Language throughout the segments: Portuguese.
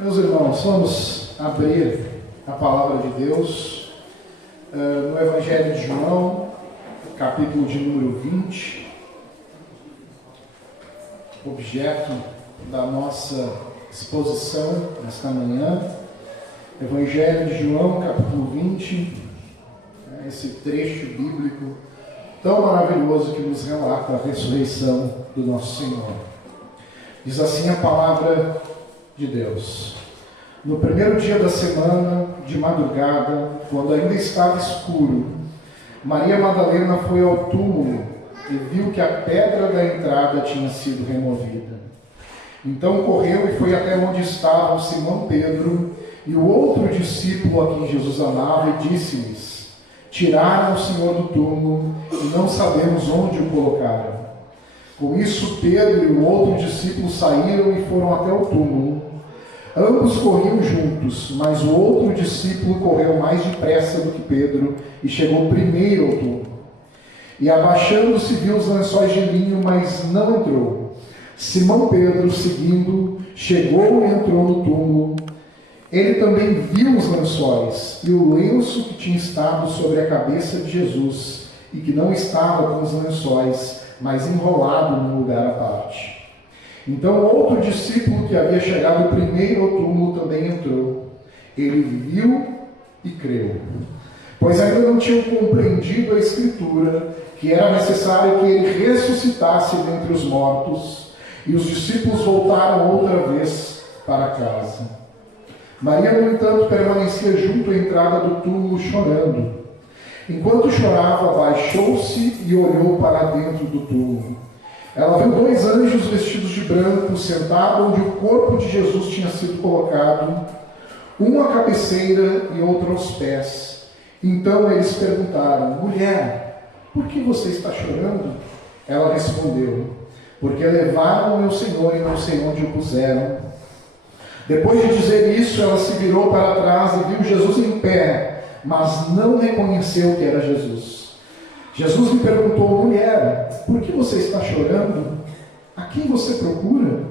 Meus irmãos, vamos abrir a palavra de Deus no Evangelho de João, capítulo de número 20, objeto da nossa exposição nesta manhã. Evangelho de João, capítulo 20, esse trecho bíblico tão maravilhoso que nos relata a ressurreição do nosso Senhor. Diz assim a palavra de Deus: no primeiro dia da semana, de madrugada, quando ainda estava escuro, Maria Madalena foi ao túmulo e viu que a pedra da entrada tinha sido removida. Então correu e foi até onde estavam Simão Pedro e o outro discípulo a quem Jesus amava e disse-lhes: tiraram o Senhor do túmulo e não sabemos onde o colocaram. Com isso Pedro e o outro discípulo saíram e foram até o túmulo. Ambos corriam juntos, mas o outro discípulo correu mais depressa do que Pedro e chegou primeiro ao túmulo. E abaixando-se viu os lençóis de linho, mas não entrou. Simão Pedro, seguindo, chegou e entrou no túmulo. Ele também viu os lençóis e o lenço que tinha estado sobre a cabeça de Jesus e que não estava com os lençóis, mas enrolado num lugar à parte. Então outro discípulo que havia chegado primeiro ao túmulo também entrou. Ele viu e creu, pois ainda não tinham compreendido a Escritura, que era necessário que ele ressuscitasse dentre os mortos, e os discípulos voltaram outra vez para casa. Maria, no entanto, permanecia junto à entrada do túmulo chorando. Enquanto chorava, abaixou-se e olhou para dentro do túmulo. Ela viu dois anjos vestidos de branco sentados onde o corpo de Jesus tinha sido colocado, um à cabeceira e outro aos pés. Então eles perguntaram: mulher, por que você está chorando? Ela respondeu: porque levaram o meu Senhor e não sei onde o puseram. Depois de dizer isso, ela se virou para trás e viu Jesus em pé, mas não reconheceu que era Jesus. Jesus lhe perguntou: mulher, por que você está chorando? A quem você procura?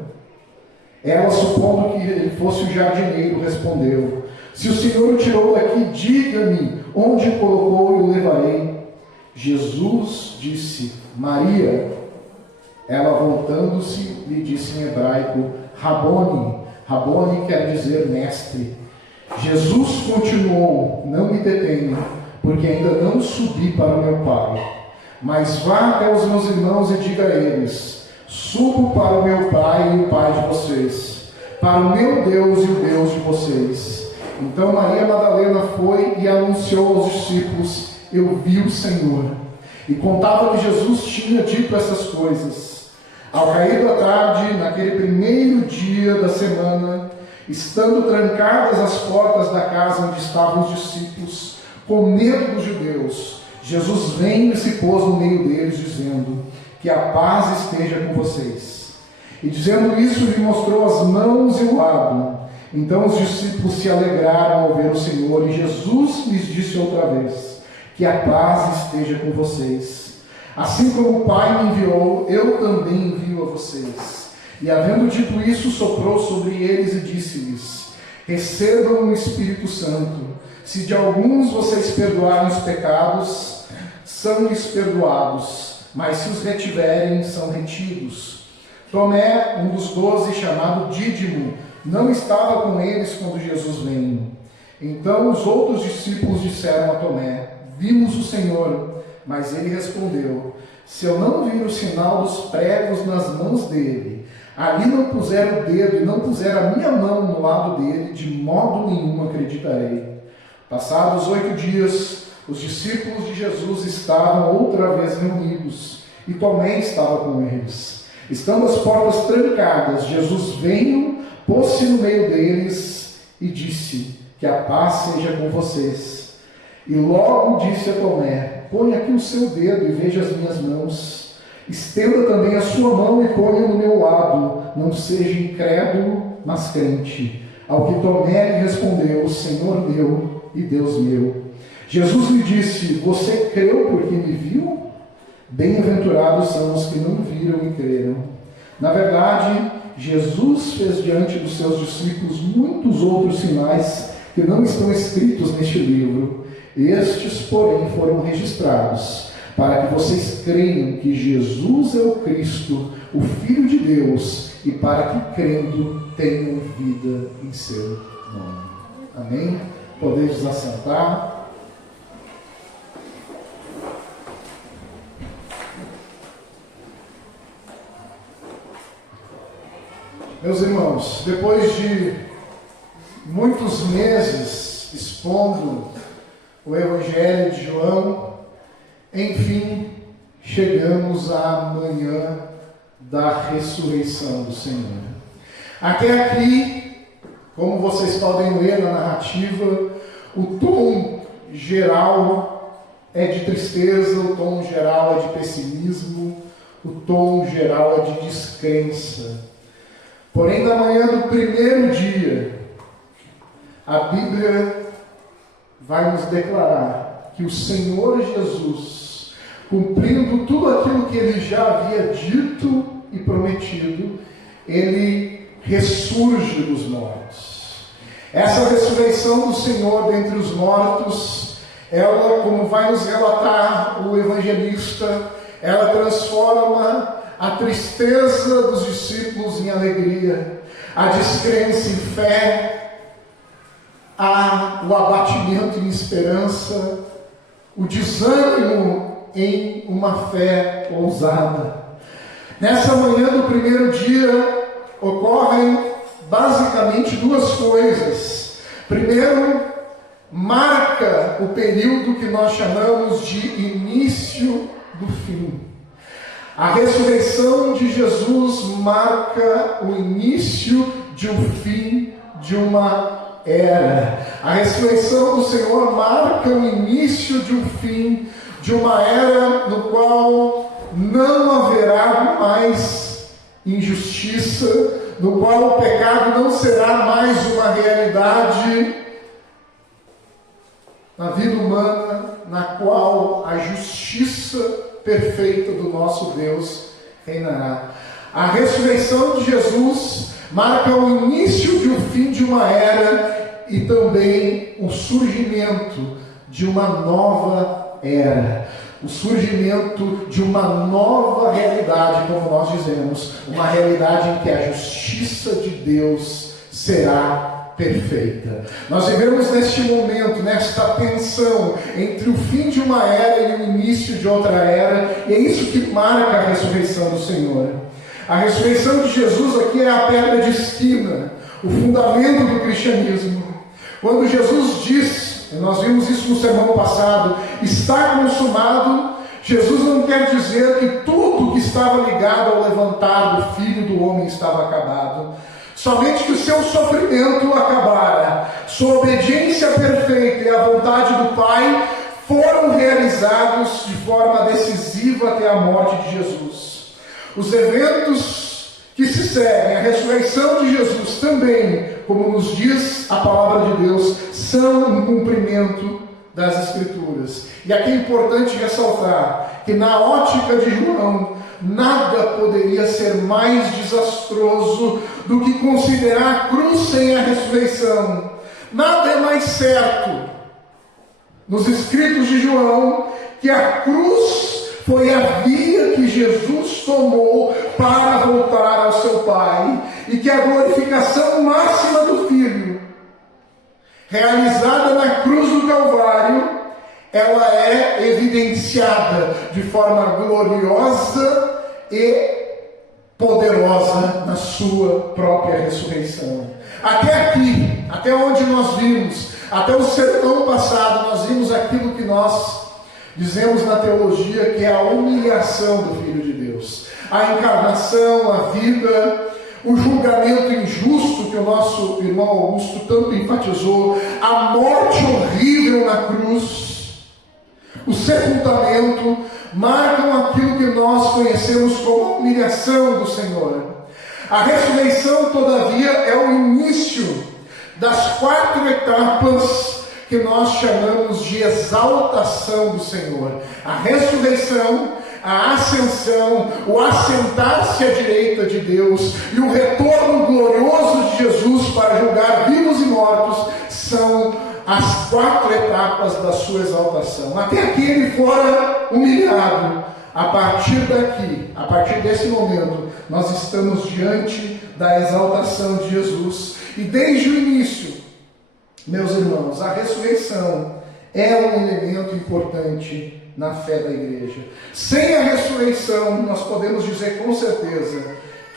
Ela, supondo que ele fosse o jardineiro, respondeu: se o Senhor o tirou daqui, diga-me onde o colocou e o levarei. Jesus disse: Maria. Ela, voltando-se, lhe disse em hebraico: Rabone. Rabone quer dizer mestre. Jesus continuou: não me detenha, porque ainda não subi para o meu Pai. Mas vá até os meus irmãos e diga a eles: subo para o meu Pai e o Pai de vocês, para o meu Deus e o Deus de vocês. Então Maria Madalena foi e anunciou aos discípulos: eu vi o Senhor. E contava que Jesus tinha dito essas coisas. Ao cair da tarde, naquele primeiro dia da semana, estando trancadas as portas da casa onde estavam os discípulos, com medo dos judeus, Jesus veio e se pôs no meio deles, dizendo: que a paz esteja com vocês. E dizendo isso, lhe mostrou as mãos e o lado. Então os discípulos se alegraram ao ver o Senhor, e Jesus lhes disse outra vez: que a paz esteja com vocês. Assim como o Pai me enviou, eu também envio a vocês. E havendo dito isso, soprou sobre eles e disse-lhes: recebam o Espírito Santo. Se de alguns vocês perdoarem os pecados, são-lhes perdoados, mas se os retiverem, são retidos. Tomé, um dos 12, chamado Dídimo, não estava com eles quando Jesus veio. Então os outros discípulos disseram a Tomé: vimos o Senhor. Mas ele respondeu: se eu não vir o sinal dos pregos nas mãos dele, ali não puser o dedo e não puser a minha mão no lado dele, de modo nenhum acreditarei. Passados 8 dias, os discípulos de Jesus estavam outra vez reunidos, e Tomé estava com eles. Estando as portas trancadas, Jesus veio, pôs-se no meio deles e disse: que a paz seja com vocês. E logo disse a Tomé: põe aqui o seu dedo e veja as minhas mãos. Estenda também a sua mão e ponha no meu lado. Não seja incrédulo, mas crente. Ao que Tomé lhe respondeu: Senhor meu e Deus meu. Jesus lhe disse: você creu porque me viu? Bem-aventurados são os que não viram e creram. Na verdade, Jesus fez diante dos seus discípulos muitos outros sinais que não estão escritos neste livro. Estes, porém, foram registrados para que vocês creiam que Jesus é o Cristo, o Filho de Deus, e para que, crendo, tenham vida em seu nome. Amém? Podeis assentar. Meus irmãos, depois de muitos meses expondo o Evangelho de João, enfim, chegamos à manhã da ressurreição do Senhor. Até aqui, como vocês podem ler na narrativa, o tom geral é de tristeza, o tom geral é de pessimismo, o tom geral é de descrença. Porém, na manhã do primeiro dia, a Bíblia vai nos declarar que o Senhor Jesus, cumprindo tudo aquilo que Ele já havia dito e prometido, Ele ressurge dos mortos. Essa ressurreição do Senhor dentre os mortos, ela, como vai nos relatar o evangelista, ela transforma a tristeza dos discípulos em alegria, a descrença em fé, o abatimento em esperança, o desânimo em uma fé ousada. Nessa manhã do primeiro dia, ocorrem basicamente duas coisas. Primeiro, marca o período que nós chamamos de início do fim. A ressurreição de Jesus marca o início de um fim de uma era. A ressurreição do Senhor marca o início de um fim de uma era no qual não haverá mais injustiça, no qual o pecado não será mais uma realidade na vida humana, na qual a justiça perfeita do nosso Deus reinará. A ressurreição de Jesus marca o início de um fim de uma era e também o surgimento de uma nova era. O surgimento de uma nova realidade, como nós dizemos, uma realidade em que a justiça de Deus será perfeita. Nós vivemos neste momento, nesta tensão entre o fim de uma era e o início de outra era, e é isso que marca a ressurreição do Senhor. A ressurreição de Jesus aqui é a pedra de esquina, o fundamento do cristianismo. Quando Jesus diz, nós vimos isso no sermão passado, está consumado, Jesus não quer dizer que tudo que estava ligado ao levantar do Filho do Homem estava acabado. Somente que o seu sofrimento acabara, sua obediência perfeita e a vontade do Pai foram realizados de forma decisiva até a morte de Jesus. Os eventos que se seguem, a ressurreição de Jesus também, como nos diz a palavra de Deus, são um cumprimento das Escrituras. E aqui é importante ressaltar que na ótica de João, nada poderia ser mais desastroso do que considerar a cruz sem a ressurreição. Nada é mais certo, nos escritos de João, que a cruz foi a via que Jesus tomou para voltar ao seu Pai, e que a glorificação máxima do Filho, realizada na cruz do Calvário, ela é evidenciada de forma gloriosa e poderosa na sua própria ressurreição. Até aqui, até onde nós vimos, até o sermão passado, nós vimos aquilo que nós dizemos na teologia que é a humilhação do Filho de Deus, a encarnação, a vida, o julgamento injusto que o nosso irmão Augusto tanto enfatizou, a morte horrível na cruz, o sepultamento, marcam aquilo que nós conhecemos como a humilhação do Senhor. A ressurreição, todavia, é o início das 4 etapas que nós chamamos de exaltação do Senhor. A ressurreição a ascensão, o assentar-se à direita de Deus e o retorno glorioso de Jesus para julgar vivos e mortos são as 4 etapas da sua exaltação. Até aqui ele fora humilhado. A partir daqui, a partir desse momento, nós estamos diante da exaltação de Jesus. E desde o início, meus irmãos, a ressurreição é um elemento importante na fé da igreja. Sem a ressurreição, nós podemos dizer com certeza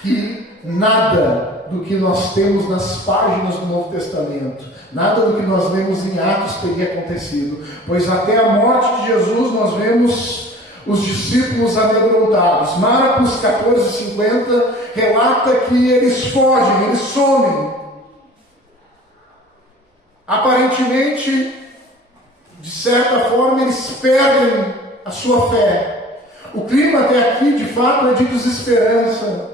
que nada do que nós temos nas páginas do Novo Testamento, nada do que nós vemos em Atos teria acontecido, pois até a morte de Jesus nós vemos os discípulos amedrontados. Marcos 14:50 relata que eles fogem, eles somem. Aparentemente, de certa forma, eles perdem a sua fé. O clima até aqui, de fato, é de desesperança.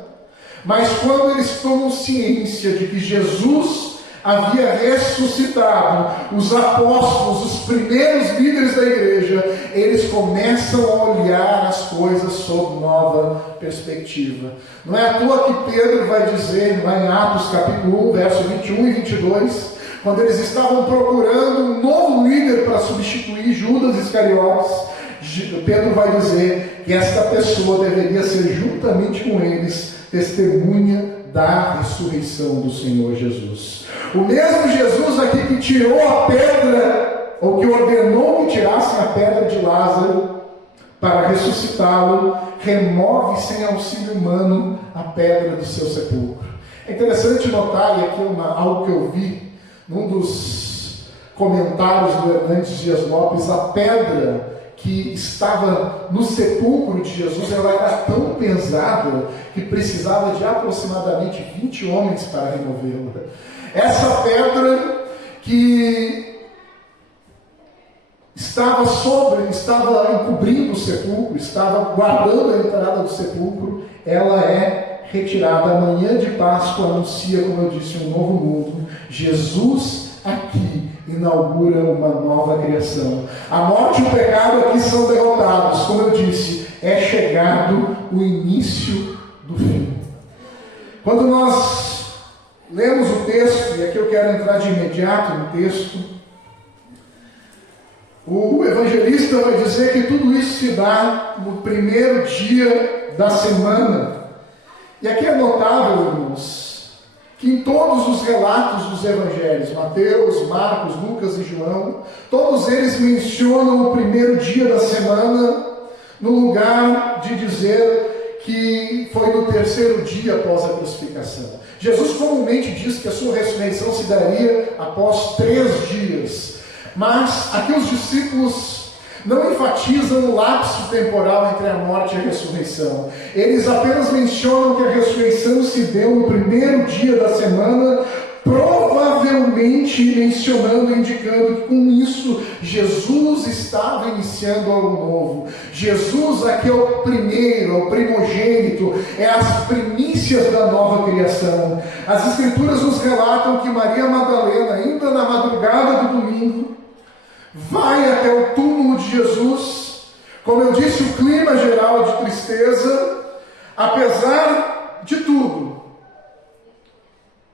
Mas quando eles tomam ciência de que Jesus havia ressuscitado, os apóstolos, os primeiros líderes da igreja, eles começam a olhar as coisas sob nova perspectiva. Não é à toa que Pedro vai dizer, lá em Atos capítulo 1, verso 21 e 22, quando eles estavam procurando um novo líder para substituir Judas Iscariotes, Pedro vai dizer que esta pessoa deveria ser, juntamente com eles, testemunha da ressurreição do Senhor Jesus. O mesmo Jesus aqui que tirou a pedra, ou que ordenou que tirassem a pedra de Lázaro para ressuscitá-lo, remove sem auxílio humano a pedra do seu sepulcro. É interessante notar, e aqui algo que eu vi num dos comentários do Hernandes Dias Lopes, a pedra que estava no sepulcro de Jesus, ela era tão pesada que precisava de aproximadamente 20 homens para removê-la. Essa pedra que estava encobrindo o sepulcro, estava guardando a entrada do sepulcro, ela é retirada. A manhã de Páscoa anuncia, como eu disse, um novo mundo. Jesus aqui inaugura uma nova criação. A morte e o pecado aqui são derrotados. Como eu disse, é chegado o início do fim. Quando nós lemos o texto, e aqui eu quero entrar de imediato no texto, o evangelista vai dizer que tudo isso se dá no primeiro dia da semana. E aqui é notável, irmãos, que em todos os relatos dos evangelhos, Mateus, Marcos, Lucas e João, todos eles mencionam o primeiro dia da semana, no lugar de dizer que foi no terceiro dia após a crucificação. Jesus comumente diz que a sua ressurreição se daria após 3 dias. Mas aqui os discípulos não enfatizam o lapso temporal entre a morte e a ressurreição. Eles apenas mencionam que a ressurreição se deu no primeiro dia da semana, provavelmente mencionando, indicando que com isso Jesus estava iniciando algo novo. Jesus aqui é o primeiro, é o primogênito, é as primícias da nova criação. As Escrituras nos relatam que Maria Madalena, ainda na madrugada do domingo, vai até o túmulo de Jesus. Como eu disse, o clima geral de tristeza, apesar de tudo,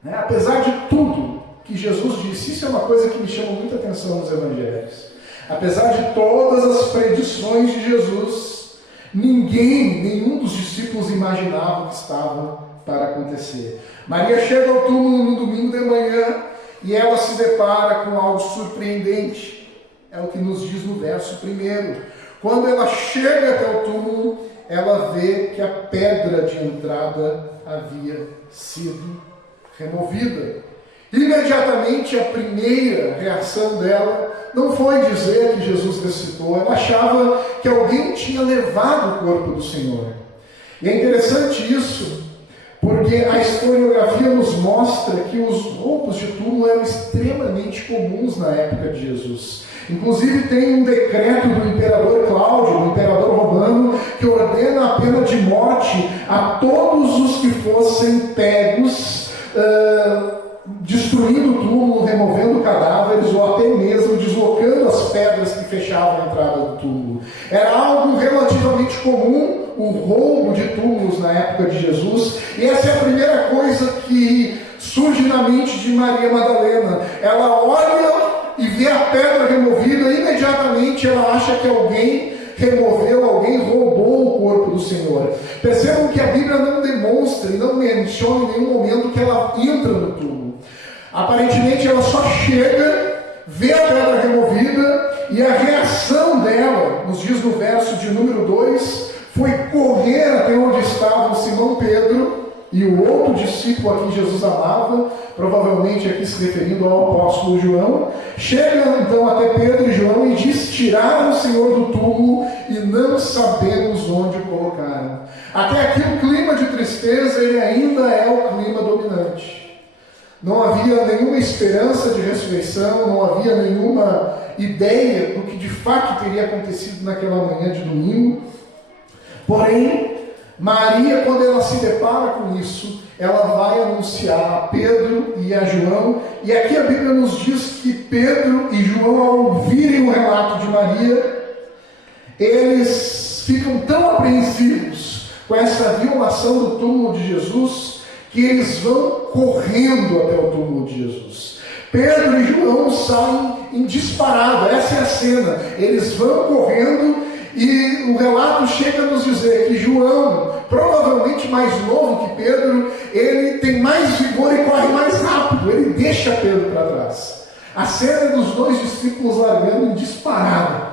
apesar de tudo que Jesus disse. Isso é uma coisa que me chama muita atenção nos evangelhos. Apesar de todas as predições de Jesus, nenhum dos discípulos imaginava o que estava para acontecer. Maria chega ao túmulo no domingo de manhã e ela se depara com algo surpreendente. É o que nos diz no verso 1. Quando ela chega até o túmulo, ela vê que a pedra de entrada havia sido removida. Imediatamente a primeira reação dela não foi dizer que Jesus ressuscitou. Ela achava que alguém tinha levado o corpo do Senhor. E é interessante isso, porque a historiografia nos mostra que os roubos de túmulo eram extremamente comuns na época de Jesus. Inclusive tem um decreto do imperador Cláudio, do imperador romano, que ordena a pena de morte a todos os que fossem pegos destruindo o túmulo, removendo cadáveres ou até mesmo deslocando as pedras que fechavam a entrada do túmulo. Era algo relativamente comum o roubo de túmulos na época de Jesus, e essa é a primeira coisa que surge na mente de Maria Madalena. Ela olha e vê a pedra removida, imediatamente ela acha que alguém removeu, alguém roubou o corpo do Senhor. Percebam que a Bíblia não demonstra e não menciona em nenhum momento que ela entra no túmulo. Aparentemente ela só chega, vê a pedra removida, e a reação dela, nos diz no verso de número 2, foi correr até onde estavam Simão Pedro e o outro discípulo a quem Jesus amava, provavelmente aqui se referindo ao apóstolo João. Chega então até Pedro e João e diz: tiraram o Senhor do túmulo e não sabemos onde o colocaram. Até aqui o clima de tristeza, ele ainda é o clima dominante. Não havia nenhuma esperança de ressurreição, não havia nenhuma ideia do que de fato teria acontecido naquela manhã de domingo. Porém, Maria, quando ela se depara com isso, ela vai anunciar a Pedro e a João, e aqui a Bíblia nos diz que Pedro e João, ao ouvirem o relato de Maria, eles ficam tão apreensivos com essa violação do túmulo de Jesus, que eles vão correndo até o túmulo de Jesus. Pedro e João saem em disparada, essa é a cena, eles vão correndo. E o relato chega a nos dizer que João, provavelmente mais novo que Pedro, ele tem mais vigor e corre mais rápido, ele deixa Pedro para trás. A cena é dos dois discípulos largando em disparada.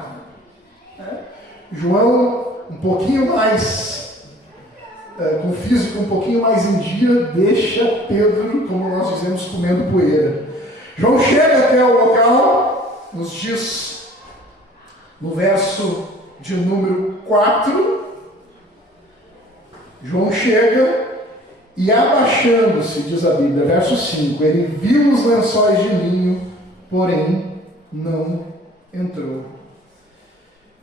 João, um pouquinho mais, com o físico um pouquinho mais em dia, deixa Pedro, como nós dizemos, comendo poeira. João chega até o local, nos diz no verso de número 4, João chega e, abaixando-se, diz a Bíblia, verso 5, ele viu os lençóis de linho, porém não entrou.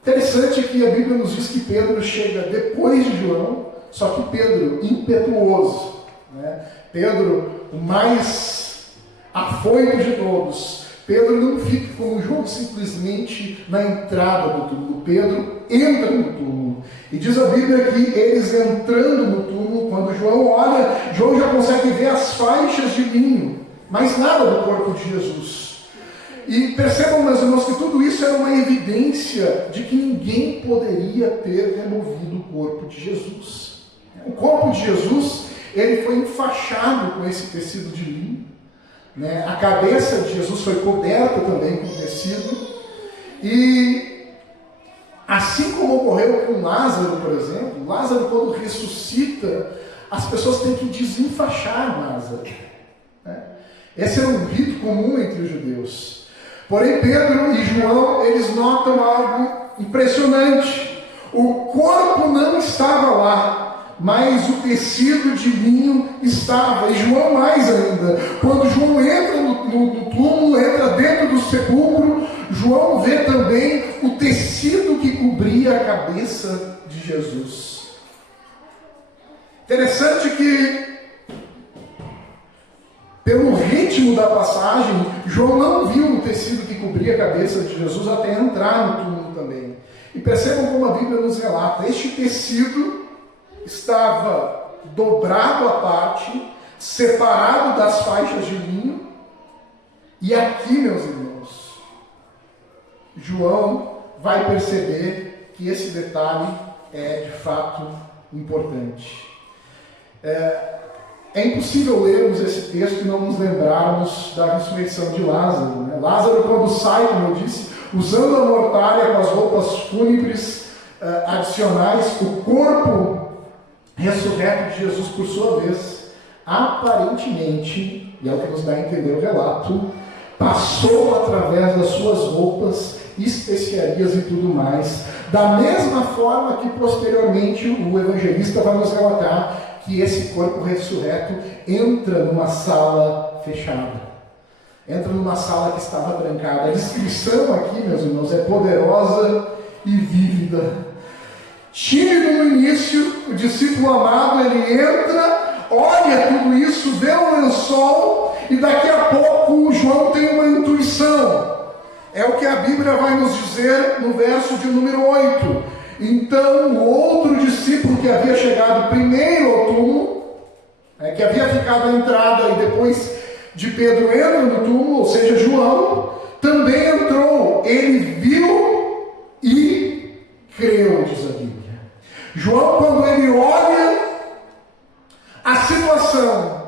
Interessante que a Bíblia nos diz que Pedro chega depois de João, só que Pedro, impetuoso, né? Pedro, o mais afoito de todos. Pedro não fica como João simplesmente na entrada do túmulo. Pedro entra no túmulo. E diz a Bíblia que eles entrando no túmulo, quando João olha, João já consegue ver as faixas de linho, mas nada do corpo de Jesus. E percebam, meus irmãos, que tudo isso era uma evidência de que ninguém poderia ter removido o corpo de Jesus. O corpo de Jesus, ele foi enfaixado com esse tecido de linho. A cabeça de Jesus foi coberta também com tecido. E assim como ocorreu com Lázaro, por exemplo, Lázaro, quando ressuscita, as pessoas têm que desenfaixar Lázaro. Esse era um rito comum entre os judeus. Porém, Pedro e João, eles notam algo impressionante. O corpo não estava lá, mas o tecido de linho estava. E João mais ainda. Quando João entra no túmulo, entra dentro do sepulcro, João vê também o tecido que cobria a cabeça de Jesus. Interessante que, pelo ritmo da passagem, João não viu o tecido que cobria a cabeça de Jesus até entrar no túmulo também. E percebam como a Bíblia nos relata. Este tecido estava dobrado à parte, separado das faixas de linho. E aqui, meus irmãos, João vai perceber que esse detalhe é de fato importante. É impossível lermos esse texto e não nos lembrarmos da ressurreição de Lázaro. Lázaro, quando sai, como eu disse, usando a mortalha com as roupas fúnebres adicionais, o corpo ressurreto de Jesus, por sua vez, aparentemente, e é o que nos dá a entender o relato, passou através das suas roupas, especiarias e tudo mais, da mesma forma que posteriormente o evangelista vai nos relatar que esse corpo ressurreto entra numa sala fechada, entra numa sala que estava trancada. A descrição aqui, meus irmãos, é poderosa e vívida. Tímido no início, o discípulo amado, ele entra, olha tudo isso, vê o lençol, e daqui a pouco o João tem uma intuição. É o que a Bíblia vai nos dizer no verso de número 8. Então o outro discípulo que havia chegado primeiro ao túmulo, que havia ficado à entrada e depois de Pedro entra no túmulo, ou seja, João, também entrou. Ele viu e creu, diz a Bíblia. João, quando ele olha a situação,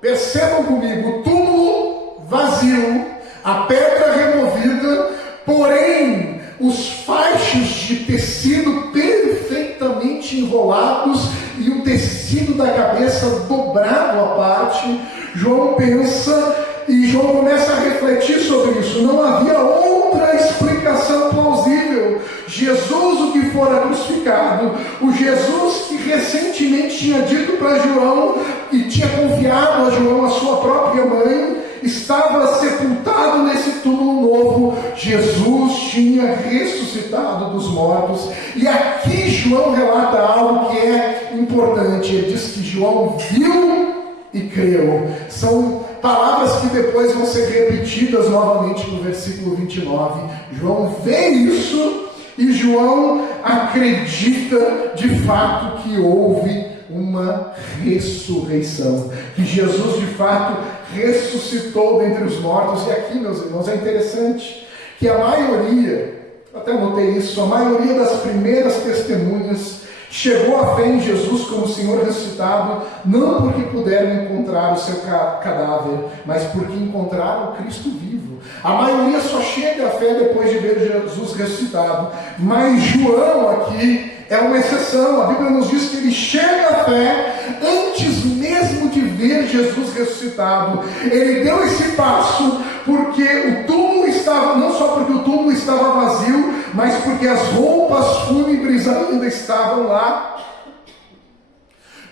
percebam comigo, o túmulo vazio, a pedra removida, porém os faixos de tecido perfeitamente enrolados e o tecido da cabeça dobrado à parte. João pensa e João começa a refletir sobre isso. Não havia outra explicação plausível. Jesus, o que fora crucificado, o Jesus que recentemente tinha dito para João e tinha confiado a João a sua própria mãe, estava sepultado nesse túmulo novo. Jesus tinha ressuscitado dos mortos. E aqui João relata algo que é importante. Ele diz que João viu e creu. São palavras que depois vão ser repetidas novamente no versículo 29. João vê isso e João acredita de fato que houve uma ressurreição, que Jesus de fato ressuscitou dentre os mortos. E aqui, meus irmãos, é interessante que a maioria, até notei isso, a maioria das primeiras testemunhas chegou à fé em Jesus como Senhor ressuscitado, não porque puderam encontrar o seu cadáver, mas porque encontraram o Cristo vivo. A maioria só chega à fé depois de ver Jesus ressuscitado, mas João aqui é uma exceção. A Bíblia nos diz que ele chega à fé antes mesmo de ver Jesus ressuscitado. Ele deu esse passo porque o túmulo estava, não só porque o túmulo estava vazio, mas porque as roupas fúnebres ainda estavam lá.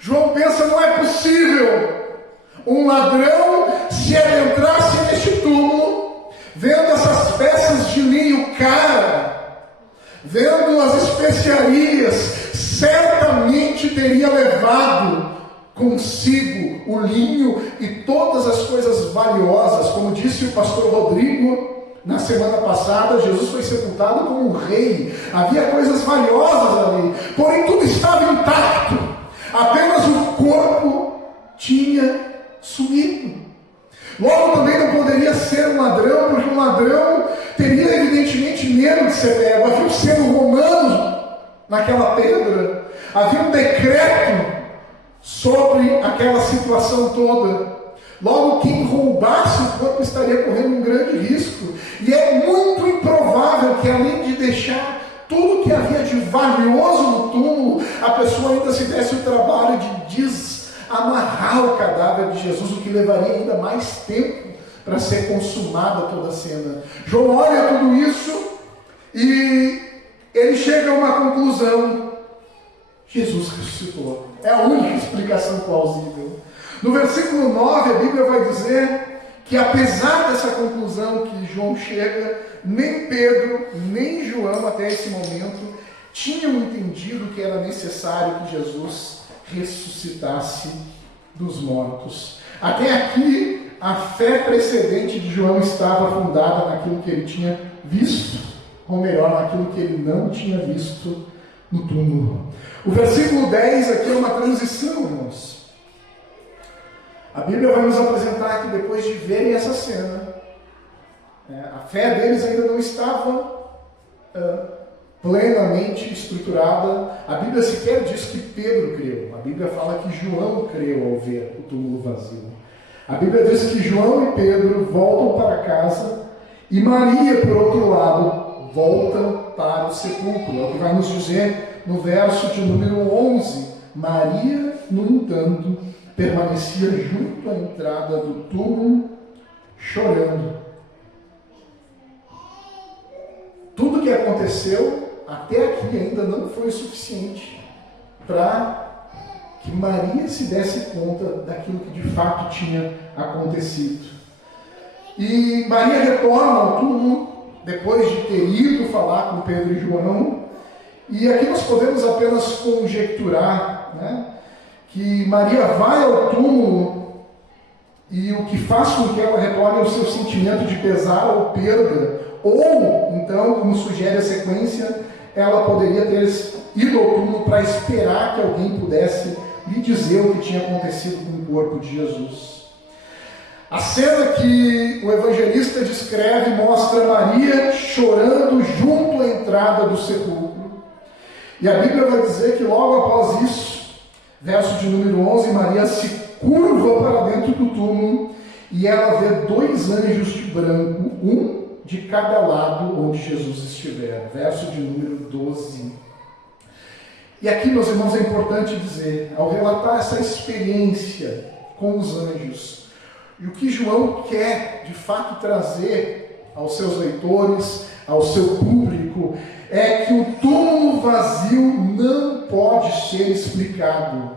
João pensa, não é possível um ladrão, se ele entrasse neste túmulo, vendo essas peças de linho cara, vendo as especiarias, certamente teria levado consigo o linho e todas as coisas valiosas. Como disse o pastor Rodrigo na semana passada, Jesus foi sepultado como um rei. Havia coisas valiosas ali, porém tudo estava intacto. Apenas o corpo tinha sumido. Logo também não poderia ser um ladrão, porque um ladrão teria evidentemente medo de ser pego. Havia um selo romano naquela pedra. Havia um decreto sobre aquela situação toda. Logo, quem roubasse o corpo estaria correndo um grande risco. E é muito improvável que, além de deixar tudo que havia de valioso no túmulo, a pessoa ainda se desse o trabalho de desamarrar o cadáver de Jesus, o que levaria ainda mais tempo para ser consumada toda a cena. João olha tudo isso e ele chega a uma conclusão: Jesus ressuscitou. É a única explicação plausível. No versículo 9, a Bíblia vai dizer que, apesar dessa conclusão que João chega, nem Pedro, nem João, até esse momento, tinham entendido que era necessário que Jesus ressuscitasse dos mortos. Até aqui, a fé precedente de João estava fundada naquilo que ele tinha visto, ou melhor, naquilo que ele não tinha visto no túmulo. O versículo 10 aqui é uma transição, irmãos. A Bíblia vai nos apresentar que depois de verem essa cena, a fé deles ainda não estava plenamente estruturada. A Bíblia sequer diz que Pedro creu. A Bíblia fala que João creu ao ver o túmulo vazio. A Bíblia diz que João e Pedro voltam para casa e Maria, por outro lado, volta para o sepulcro. É o que vai nos dizer no verso de número 11. Maria, no entanto, permanecia junto à entrada do túmulo, chorando. Tudo que aconteceu até aqui ainda não foi suficiente para que Maria se desse conta daquilo que de fato tinha acontecido. E Maria retorna ao túmulo, depois de ter ido falar com Pedro e João, e aqui nós podemos apenas conjecturar, que Maria vai ao túmulo e o que faz com que ela retorne ao seu sentimento de pesar ou perda Ou, então, como sugere a sequência, ela poderia ter ido ao túmulo para esperar que alguém pudesse lhe dizer o que tinha acontecido com o corpo de Jesus. A cena que o evangelista descreve mostra Maria chorando junto à entrada do sepulcro. E a Bíblia vai dizer que logo após isso, verso de número 11, Maria se curva para dentro do túmulo e ela vê 2 anjos de branco, um de cada lado onde Jesus estiver. Verso de número 12. E aqui, meus irmãos, é importante dizer, ao relatar essa experiência com os anjos, e o que João quer, de fato, trazer aos seus leitores, ao seu público, é que o túmulo vazio não pode ser explicado.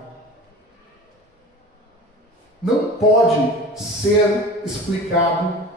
Não pode ser explicado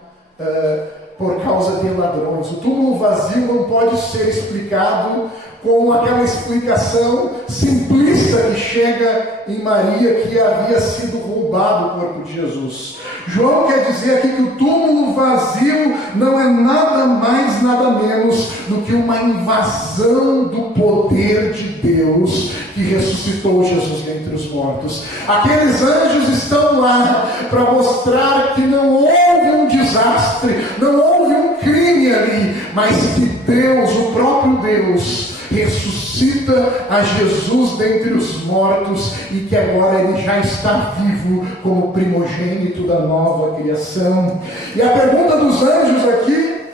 por causa de ladrões. O túmulo vazio não pode ser explicado com aquela explicação simplista que chega em Maria que havia sido roubado o corpo de Jesus. João quer dizer aqui que o túmulo vazio não é nada mais, nada menos do que uma invasão do poder de Deus que ressuscitou Jesus dentre os mortos. Aqueles anjos estão lá para mostrar que não houve um desastre, não houve um crime ali, mas que Deus, o próprio Deus, ressuscita a Jesus dentre os mortos e que agora ele já está vivo como primogênito da nova criação. E a pergunta dos anjos aqui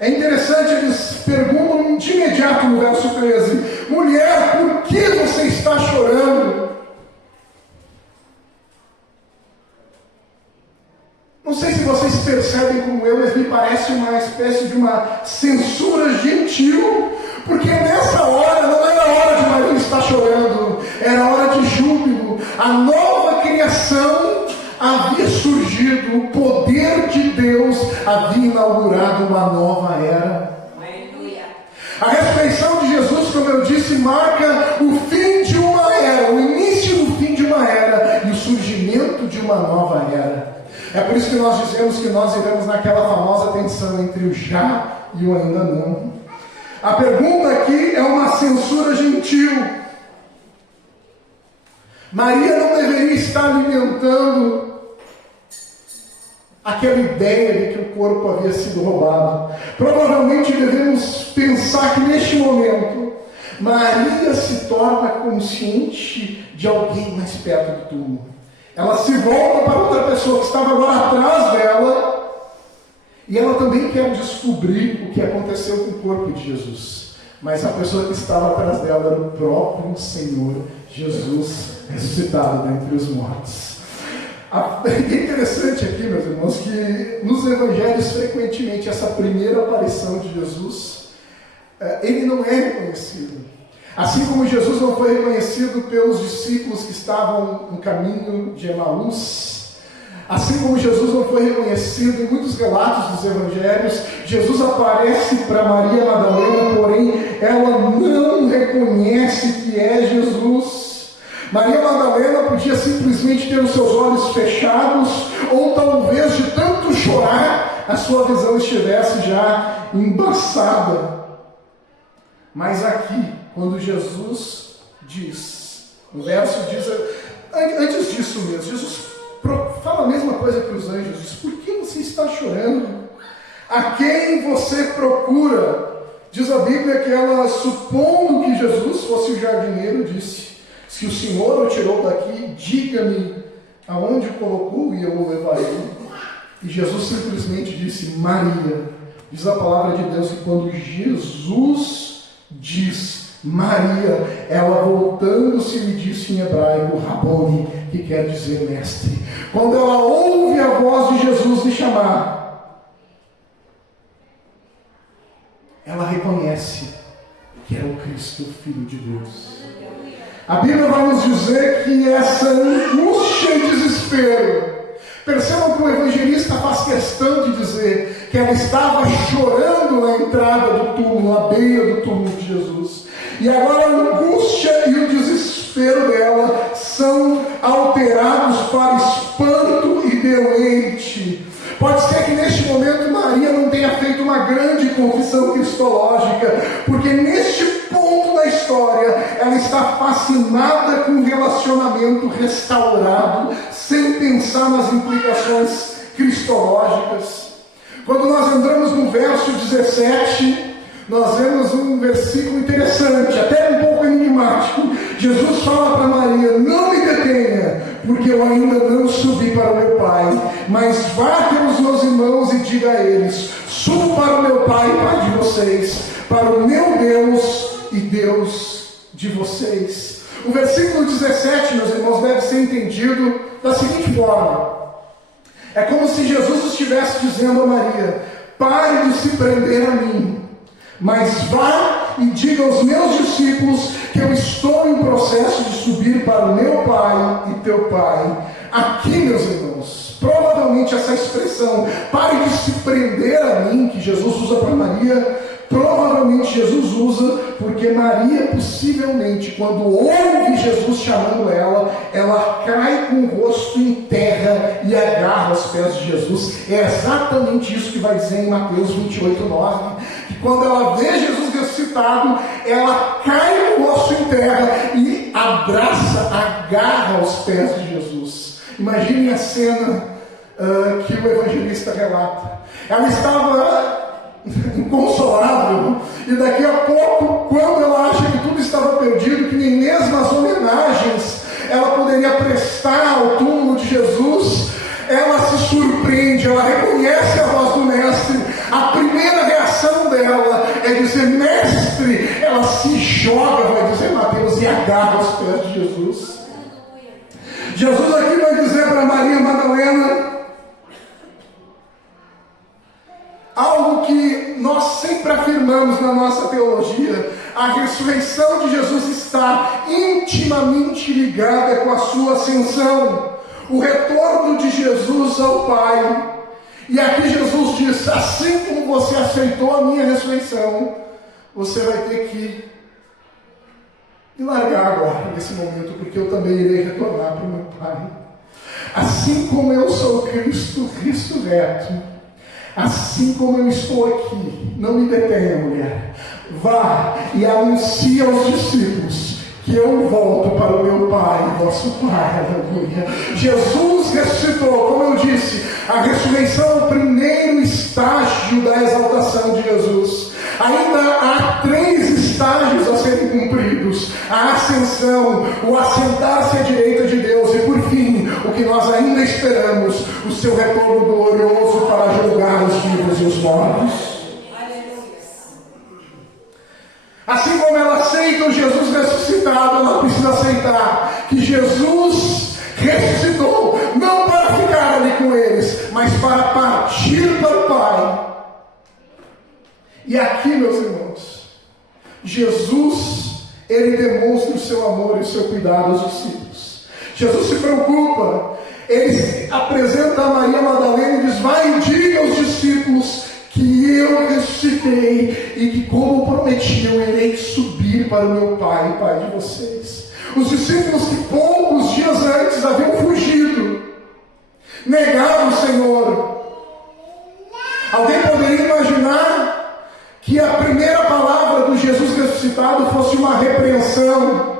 é interessante, eles perguntam de imediato no verso 13: mulher, por que você está chorando? Não sei se vocês percebem como eu, mas me parece uma espécie de uma censura gentil, porque nessa hora não era hora de Maria estar chorando, era hora de júbilo. A nova criação havia surgido, o poder de Deus havia inaugurado uma nova era. A ressurreição de Jesus, como eu disse, marca o fim de uma era, o início do fim de uma era e o surgimento de uma nova era. É por isso que nós dizemos que nós vivemos naquela famosa tensão entre o já e o ainda não. A pergunta aqui é uma censura gentil. Maria não deveria estar alimentando aquela ideia de que o corpo havia sido roubado. Provavelmente devemos pensar que neste momento Maria se torna consciente de alguém mais perto do túmulo. Ela se volta para outra pessoa que estava agora atrás dela e ela também quer descobrir o que aconteceu com o corpo de Jesus. Mas a pessoa que estava atrás dela era o próprio Senhor Jesus ressuscitado dentre os mortos. É interessante aqui, meus irmãos, que nos evangelhos frequentemente essa primeira aparição de Jesus, ele não é reconhecido. Assim como Jesus não foi reconhecido pelos discípulos que estavam no caminho de Emaús, assim como Jesus não foi reconhecido em muitos relatos dos evangelhos, Jesus aparece para Maria Madalena, porém ela não reconhece que é Jesus. Maria Madalena podia simplesmente ter os seus olhos fechados, ou talvez de tanto chorar, a sua visão estivesse já embaçada. Mas aqui, quando Jesus diz, o verso diz, antes disso mesmo, Jesus fala a mesma coisa que os anjos, diz: por que você está chorando? A quem você procura? Diz a Bíblia que ela, supondo que Jesus fosse o jardineiro, disse: se o Senhor o tirou daqui, diga-me aonde o colocou e eu o levarei. E Jesus simplesmente disse: Maria. Diz a palavra de Deus que quando Jesus diz Maria, ela voltando-se lhe disse em hebraico Raboni, que quer dizer mestre. Quando ela ouve a voz de Jesus lhe chamar, ela reconhece que é o Cristo, o Filho de Deus. A Bíblia vai nos dizer que essa angústia e desespero, percebam que o evangelista faz questão de dizer que ela estava chorando na entrada do túmulo, à beira do túmulo de Jesus. E agora a angústia e o desespero dela são alterados para espanto e deleite. Pode ser que neste momento Maria não tenha feito uma grande fascinada com o relacionamento restaurado, sem pensar nas implicações cristológicas. Quando nós entramos no verso 17, nós vemos um versículo interessante, até um pouco enigmático. Jesus fala para Maria: não me detenha, porque eu ainda não subi para o meu Pai, mas vá pelos meus irmãos e diga a eles: subo para o meu Pai, Pai de vocês, para o meu Deus e Deus de vocês. O versículo 17, meus irmãos, deve ser entendido da seguinte forma: é como se Jesus estivesse dizendo a Maria: pare de se prender a mim, mas vá e diga aos meus discípulos que eu estou em processo de subir para o meu Pai e teu Pai. Aqui, meus irmãos, provavelmente essa expressão, pare de se prender a mim, que Jesus usa para Maria, provavelmente Jesus usa porque Maria, possivelmente, quando ouve Jesus chamando ela cai com o rosto em terra e agarra aos pés de Jesus. É exatamente isso que vai dizer em Mateus 28:9. Que quando ela vê Jesus ressuscitado, ela cai com o rosto em terra e agarra aos pés de Jesus. Imaginem a cena que o evangelista relata. Ela estava inconsolável, e daqui a pouco, quando ela acha que tudo estava perdido, que nem mesmo as homenagens ela poderia prestar ao túmulo de Jesus, ela se surpreende, ela reconhece a voz do mestre. A primeira reação dela é dizer: mestre. Ela se joga, vai dizer Mateus, e agarra aos pés de Jesus. Jesus aqui vai dizer para Maria Madalena algo que nós sempre afirmamos na nossa teologia: a ressurreição de Jesus está intimamente ligada com a sua ascensão, o retorno de Jesus ao Pai. E aqui Jesus diz: assim como você aceitou a minha ressurreição, você vai ter que me largar agora, nesse momento, porque eu também irei retornar para o meu Pai. Assim como eu sou Cristo ressurreto, assim como eu estou aqui, não me detenha, mulher. Vá e anuncie aos discípulos que eu volto para o meu Pai, vosso Pai. Aleluia. Jesus ressuscitou, como eu disse, a ressurreição é o primeiro estágio da exaltação de Jesus. Ainda há 3 estágios a serem cumpridos: a ascensão, o assentar-se à direita de Deus e, por fim, o que nós ainda esperamos, o seu retorno glorioso para julgar os vivos e os mortos. Assim como ela aceita o Jesus ressuscitado, ela precisa aceitar que Jesus ressuscitou, não para ficar ali com eles, mas para partir para o Pai. E aqui, meus irmãos, Jesus, ele demonstra o seu amor e o seu cuidado aos discípulos. Jesus se preocupa, ele apresenta a Maria Madalena e diz: vai e diga aos discípulos que eu ressuscitei e que, como prometi, eu irei subir para o meu Pai e Pai de vocês. Os discípulos que poucos dias antes haviam fugido, negaram o Senhor. Alguém poderia imaginar que a primeira palavra do Jesus ressuscitado fosse uma repreensão,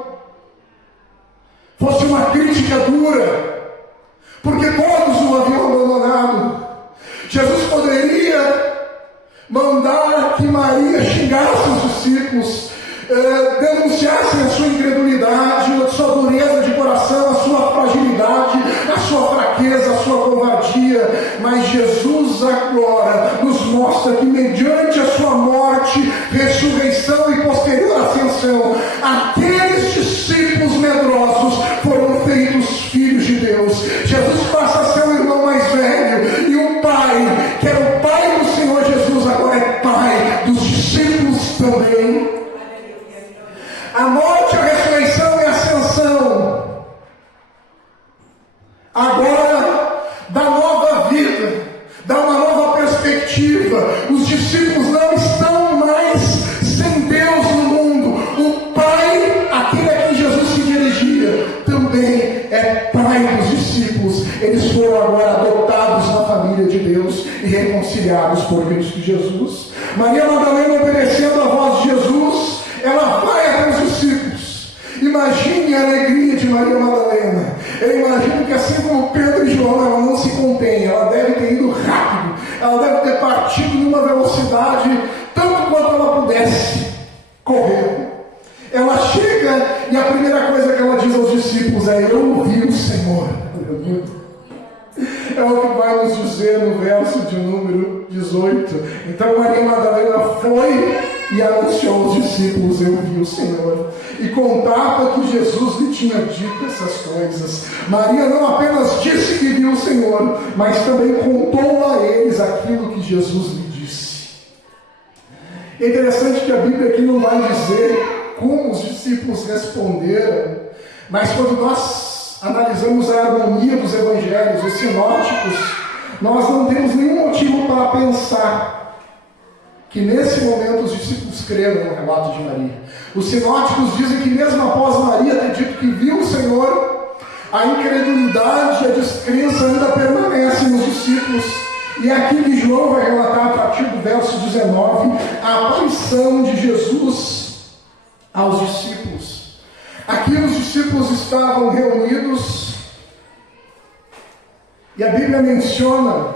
fosse uma crítica dura, porque todos o haviam abandonado. Jesus poderia mandar que Maria xingasse os discípulos, denunciassem a sua incredulidade, a sua dureza de coração, a sua fragilidade, a sua fraqueza, a sua covardia. Mas Jesus agora nos mostra que, mediante a sua morte, ressurreição e posterior ascensão, aqueles discípulos medrosos foram feitos filhos de Deus. Jesus passa a ser o irmão mais velho, e o Pai, que era o Pai do Senhor Jesus, agora é Pai dos discípulos também. A morte, a ressurreição e a ascensão agora dá nova vida, dá uma nova perspectiva. Os discípulos não estão mais sem Deus no mundo. O Pai, aquele a quem Jesus se dirigia, também é Pai dos discípulos. Eles foram agora adotados na família de Deus e reconciliados por Cristo Jesus. Maria Madalena, obedecendo a voz de Jesus, ela vai até os discípulos. Imagina de número 18. Então Maria Madalena foi e anunciou aos discípulos: eu vi o Senhor. E contava que Jesus lhe tinha dito essas coisas. Maria não apenas disse que viu o Senhor, mas também contou a eles aquilo que Jesus lhe disse. É interessante que a Bíblia aqui não vai dizer como os discípulos responderam, mas quando nós analisamos a harmonia dos evangelhos, os sinóticos, nós não temos nenhum motivo para pensar que nesse momento os discípulos creram no relato de Maria. Os sinóticos dizem que mesmo após Maria ter dito que viu o Senhor, a incredulidade e a descrença ainda permanecem nos discípulos. E é aqui que João vai relatar, a partir do verso 19, a aparição de Jesus aos discípulos. Aqui os discípulos estavam reunidos, e a Bíblia menciona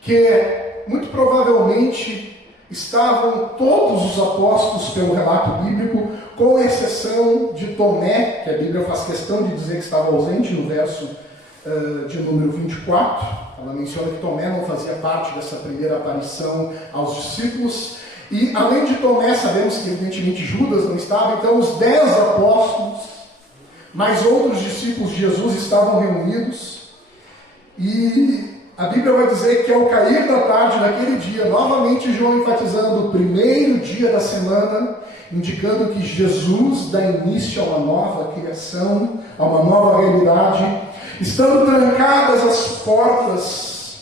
que, muito provavelmente, estavam todos os apóstolos, pelo relato bíblico, com exceção de Tomé, que a Bíblia faz questão de dizer que estava ausente no verso de número 24. Ela menciona que Tomé não fazia parte dessa primeira aparição aos discípulos. E, além de Tomé, sabemos que, evidentemente, Judas não estava. Então, os 10 apóstolos, mais outros discípulos de Jesus, estavam reunidos. E a Bíblia vai dizer que, ao cair da tarde daquele dia, novamente João enfatizando o primeiro dia da semana, indicando que Jesus dá início a uma nova criação, a uma nova realidade, estando trancadas as portas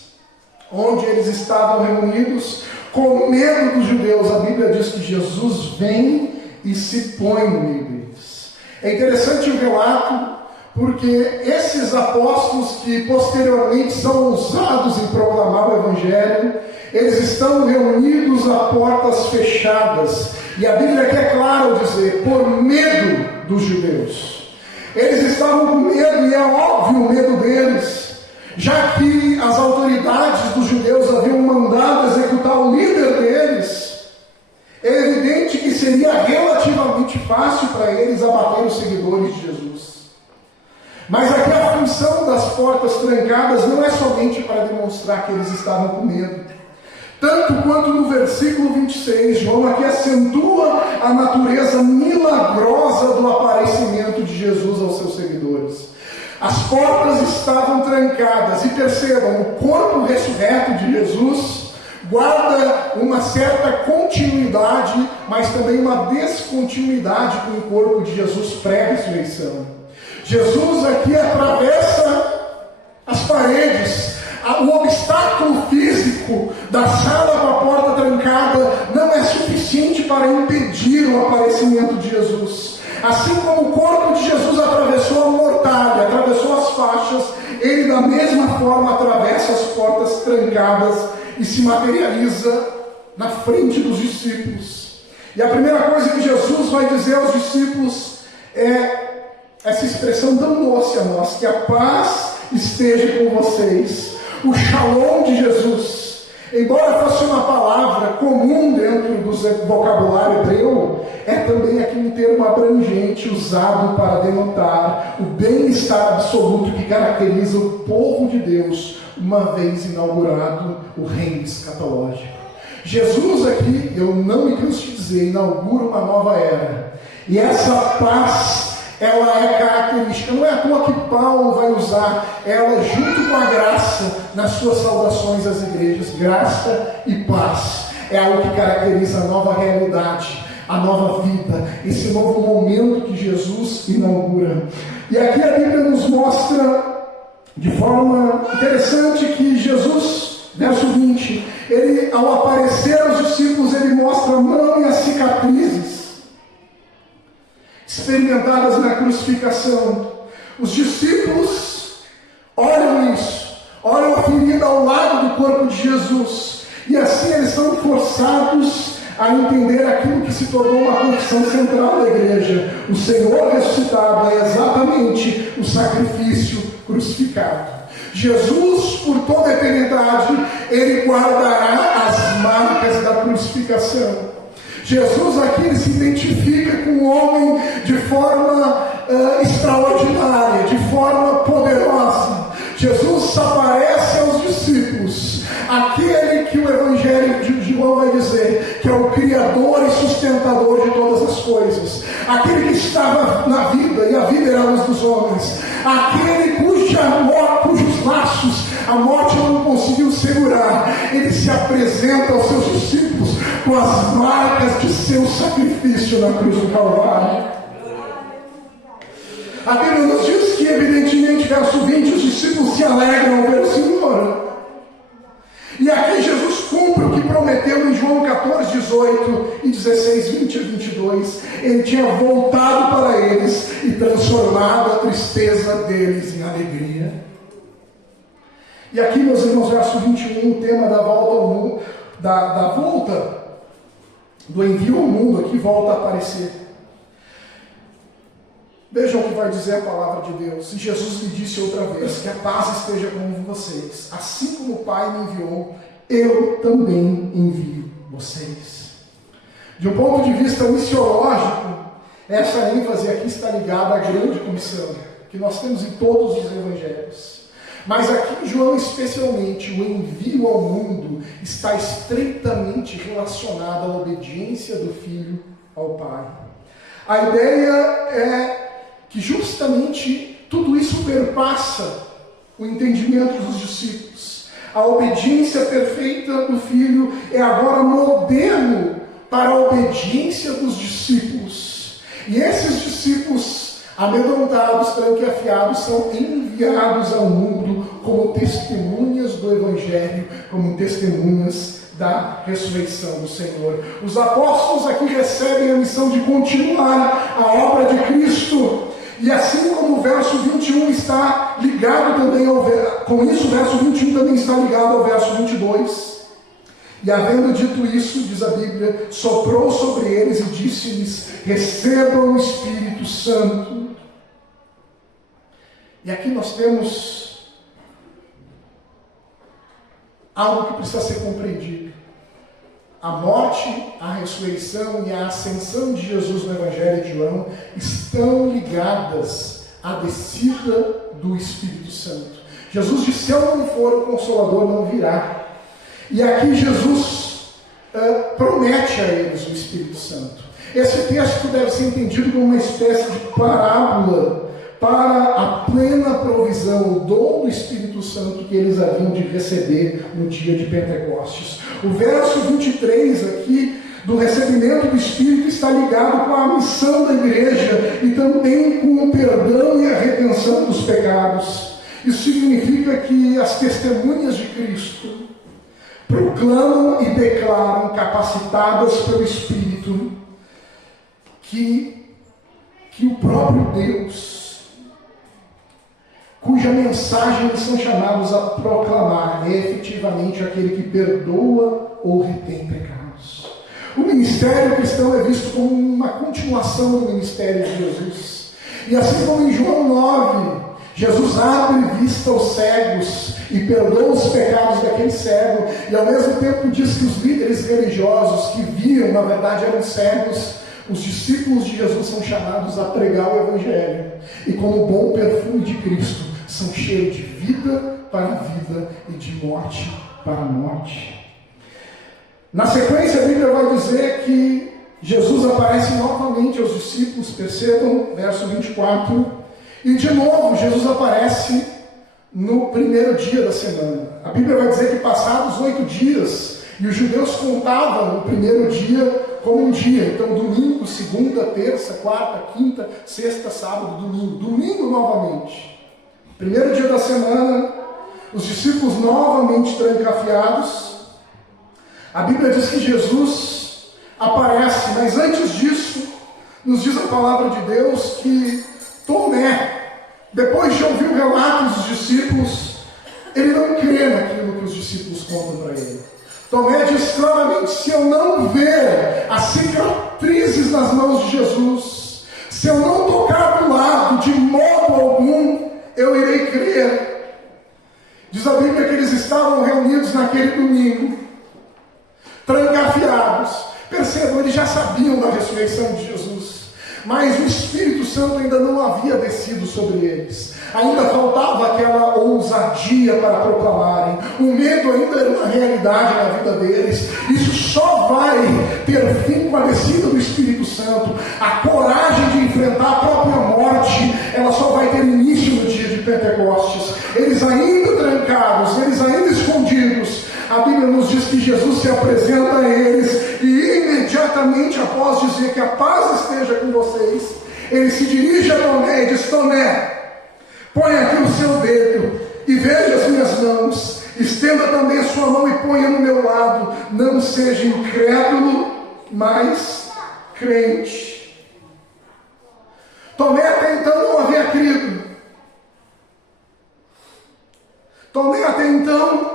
onde eles estavam reunidos, com medo dos judeus, a Bíblia diz que Jesus vem e se põe no meio deles. É interessante o relato, porque esses apóstolos que posteriormente são ousados em proclamar o Evangelho, eles estão reunidos a portas fechadas. E a Bíblia quer claro dizer, por medo dos judeus. Eles estavam com medo, e é óbvio o medo deles, já que as autoridades dos judeus haviam mandado executar o líder deles. É evidente que seria relativamente fácil para eles abater os seguidores de Jesus. Mas aqui a função das portas trancadas não é somente para demonstrar que eles estavam com medo. Tanto quanto no versículo 26, João aqui acentua a natureza milagrosa do aparecimento de Jesus aos seus seguidores. As portas estavam trancadas, e percebam, o corpo ressurreto de Jesus guarda uma certa continuidade, mas também uma descontinuidade com o corpo de Jesus pré-ressurreição. Jesus aqui atravessa as paredes. O obstáculo físico da sala com a porta trancada não é suficiente para impedir o aparecimento de Jesus. Assim como o corpo de Jesus atravessou a mortalha, atravessou as faixas, ele da mesma forma atravessa as portas trancadas e se materializa na frente dos discípulos. E a primeira coisa que Jesus vai dizer aos discípulos é essa expressão tão doce a nós: que a paz esteja com vocês. O shalom de Jesus, embora fosse uma palavra comum dentro do vocabulário hebreu, é também aqui um termo abrangente usado para denotar o bem-estar absoluto que caracteriza o povo de Deus, uma vez inaugurado o reino escatológico. Jesus aqui, eu não me canso de dizer, inaugura uma nova era. E essa paz, ela é característica, não é à toa que Paulo vai usar ela junto com a graça nas suas saudações às igrejas. Graça e paz é algo que caracteriza a nova realidade, a nova vida, esse novo momento que Jesus inaugura. E aqui a Bíblia nos mostra de forma interessante que Jesus, verso 20, ele, ao aparecer aos discípulos, ele mostra a mão e as cicatrizes experimentadas na crucificação. Os discípulos olham isso, olham a ferida ao lado do corpo de Jesus, e assim eles são forçados a entender aquilo que se tornou uma confissão central da igreja: o Senhor ressuscitado é exatamente o sacrifício crucificado. Jesus, por toda a eternidade, ele guardará as marcas da crucificação. Jesus aqui ele se identifica com o homem de forma extraordinária, de forma poderosa. Jesus aparece aos discípulos a que o Evangelho de João vai dizer que é o Criador e sustentador de todas as coisas, aquele que estava na vida e a vida era a luz dos homens, aquele cujos laços a morte não conseguiu segurar. Ele se apresenta aos seus discípulos com as marcas de seu sacrifício na cruz do Calvário. A Bíblia nos diz que, evidentemente, verso 20, os discípulos se alegram ao ver o Senhor. E aqui Jesus cumpre o que prometeu em João 14, 18 e 16, 20 e 22. Ele tinha voltado para eles e transformado a tristeza deles em alegria. E aqui, meus irmãos, verso 21, o tema da volta ao mundo, da volta do envio ao mundo, aqui volta a aparecer. Vejam o que vai dizer a palavra de Deus. E Jesus lhe disse outra vez: que a paz esteja com vocês. Assim como o Pai me enviou, eu também envio vocês. De um ponto de vista missiológico, essa ênfase aqui está ligada à grande comissão que nós temos em todos os evangelhos. Mas aqui em João especialmente, o envio ao mundo está estreitamente relacionado à obediência do Filho ao Pai. A ideia é que justamente tudo isso perpassa o entendimento dos discípulos. A obediência perfeita do Filho é agora modelo para a obediência dos discípulos. E esses discípulos, amedrontados, trancafiados, são enviados ao mundo como testemunhas do Evangelho, como testemunhas da ressurreição do Senhor. Os apóstolos aqui recebem a missão de continuar a obra de Cristo. E assim como o verso 21 está ligado também com isso, o verso 21 também está ligado ao verso 22. E havendo dito isso, diz a Bíblia, soprou sobre eles e disse-lhes: recebam o Espírito Santo. E aqui nós temos algo que precisa ser compreendido. A morte, a ressurreição e a ascensão de Jesus no Evangelho de João estão ligadas à descida do Espírito Santo. Jesus disse: se eu não for, o Consolador não virá. E aqui Jesus promete a eles o Espírito Santo. Esse texto deve ser entendido como uma espécie de parábola para a plena provisão, o dom do Espírito Santo que eles haviam de receber no dia de Pentecostes. O verso 23 aqui, do recebimento do Espírito, está ligado com a missão da igreja e também com o perdão e a redenção dos pecados. Isso significa que as testemunhas de Cristo proclamam e declaram, capacitadas pelo Espírito, que o próprio Deus, cuja mensagem eles são chamados a proclamar, é efetivamente aquele que perdoa ou retém pecados. O ministério cristão é visto como uma continuação do ministério de Jesus. E assim como em João 9, Jesus abre vista aos cegos e perdoa os pecados daquele cego, e ao mesmo tempo diz que os líderes religiosos que viam, na verdade eram cegos. Os discípulos de Jesus são chamados a pregar o Evangelho, e como o bom perfume de Cristo, são cheios de vida para a vida e de morte para a morte. Na sequência, a Bíblia vai dizer que Jesus aparece novamente aos discípulos, percebam, verso 24, e de novo Jesus aparece no primeiro dia da semana. A Bíblia vai dizer que passados 8 dias, e os judeus contavam o primeiro dia como um dia, então domingo, segunda, terça, quarta, quinta, sexta, sábado, domingo novamente. Primeiro dia da semana, os discípulos novamente trancafiados. A Bíblia diz que Jesus aparece, mas antes disso, nos diz a palavra de Deus que Tomé, depois de ouvir o relato dos discípulos, ele não crê naquilo que os discípulos contam para ele. Tomé diz claramente: se eu não ver as cicatrizes nas mãos de Jesus, se eu não tocar do lado de modo algum, eu irei crer. Diz a Bíblia que eles estavam reunidos naquele domingo, trancafiados. Percebam, eles já sabiam da ressurreição de Jesus, mas o Espírito Santo ainda não havia descido sobre eles. Ainda faltava aquela ousadia para proclamarem. O medo ainda era uma realidade na vida deles. Isso só vai ter fim com a descida do Espírito Santo. A coragem de enfrentar a própria morte, ela só vai ter início no dia de Pentecostes. Eles ainda trancados, eles ainda escondidos. A Bíblia nos diz que Jesus se apresenta a eles e imediatamente após dizer que a paz esteja com vocês, ele se dirige a Tomé e diz: Tomé, põe aqui o seu dedo e veja as minhas mãos. Estenda também a sua mão e ponha no meu lado. Não seja incrédulo, mas crente. Tomé até então não havia crido. Tomé até então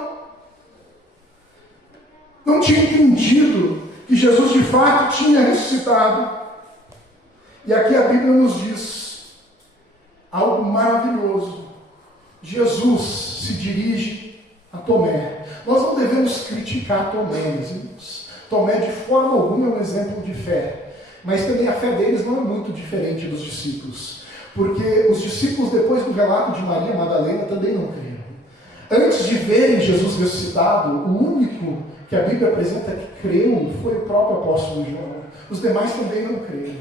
não tinha entendido que Jesus de fato tinha ressuscitado. E aqui a Bíblia nos diz algo maravilhoso. Jesus se dirige a Tomé. Nós não devemos criticar Tomé, meus irmãos. Tomé de forma alguma é um exemplo de fé. Mas também a fé deles não é muito diferente dos discípulos. Porque os discípulos, depois do relato de Maria Madalena, também não creram. Antes de verem Jesus ressuscitado, o único que a Bíblia apresenta que creu foi o próprio apóstolo João. Os demais também não creram.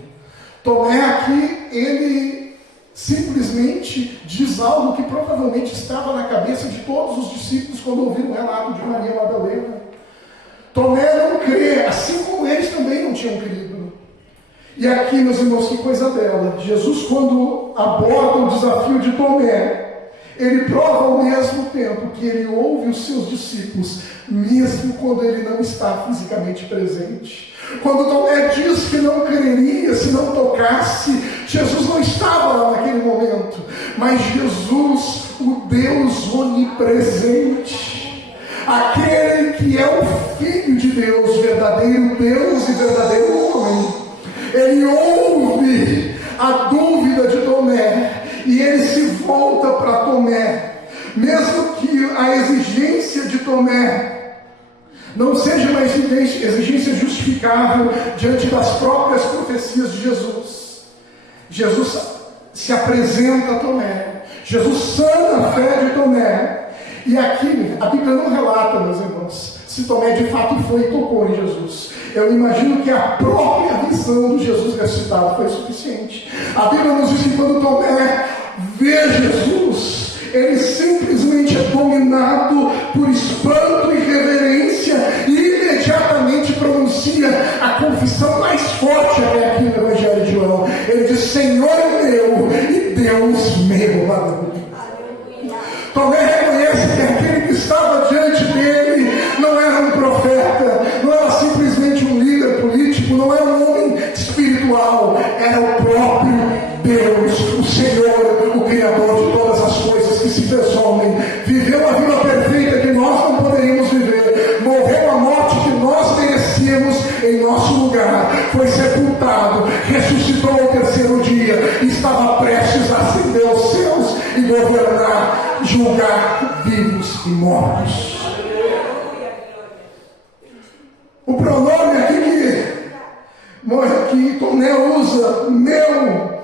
Tomé aqui, ele simplesmente diz algo que provavelmente estava na cabeça de todos os discípulos quando ouviram o relato de Maria Madalena. Tomé não crê, assim como eles também não tinham crido. E aqui, meus irmãos, que coisa bela. Jesus, quando aborda o desafio de Tomé, ele prova ao mesmo tempo que ele ouve os seus discípulos, mesmo quando ele não está fisicamente presente. Quando Tomé diz que não creria se não tocasse, Jesus não estava lá naquele momento, mas Jesus, o Deus onipresente, aquele que é o Filho de Deus, verdadeiro Deus e verdadeiro homem, ele ouve a dúvida de Tomé e ele se volta para Tomé, mesmo que a exigência de Tomé não seja uma exigência justificável diante das próprias profecias de Jesus. Jesus se apresenta a Tomé, Jesus sana a fé de Tomé, e aqui a Bíblia não relata, meus irmãos, se Tomé de fato foi e tocou em Jesus. Eu imagino que a própria visão do Jesus ressuscitado foi suficiente. A Bíblia nos diz que quando Tomé vê Jesus, ele simplesmente é dominado por espanto e reverência e imediatamente pronuncia a confissão mais forte até aqui no Evangelho de João. Ele diz: Senhor meu e Deus meu. Aleluia. Tomé reconhece que aquele que estava diante dele não era um profeta, não era simplesmente um líder político, não era um homem espiritual, era o próprio Deus, o Senhor, o Criador de todas as coisas, que se fez homem, viveu a vida perfeita que nós não poderíamos viver, morreu a morte que nós merecíamos em nosso lugar, foi sepultado, ressuscitou ao terceiro dia, e estava prestes a ascender aos céus e governar, julgar vivos e mortos. O pronome aqui que Tomé usa, meu,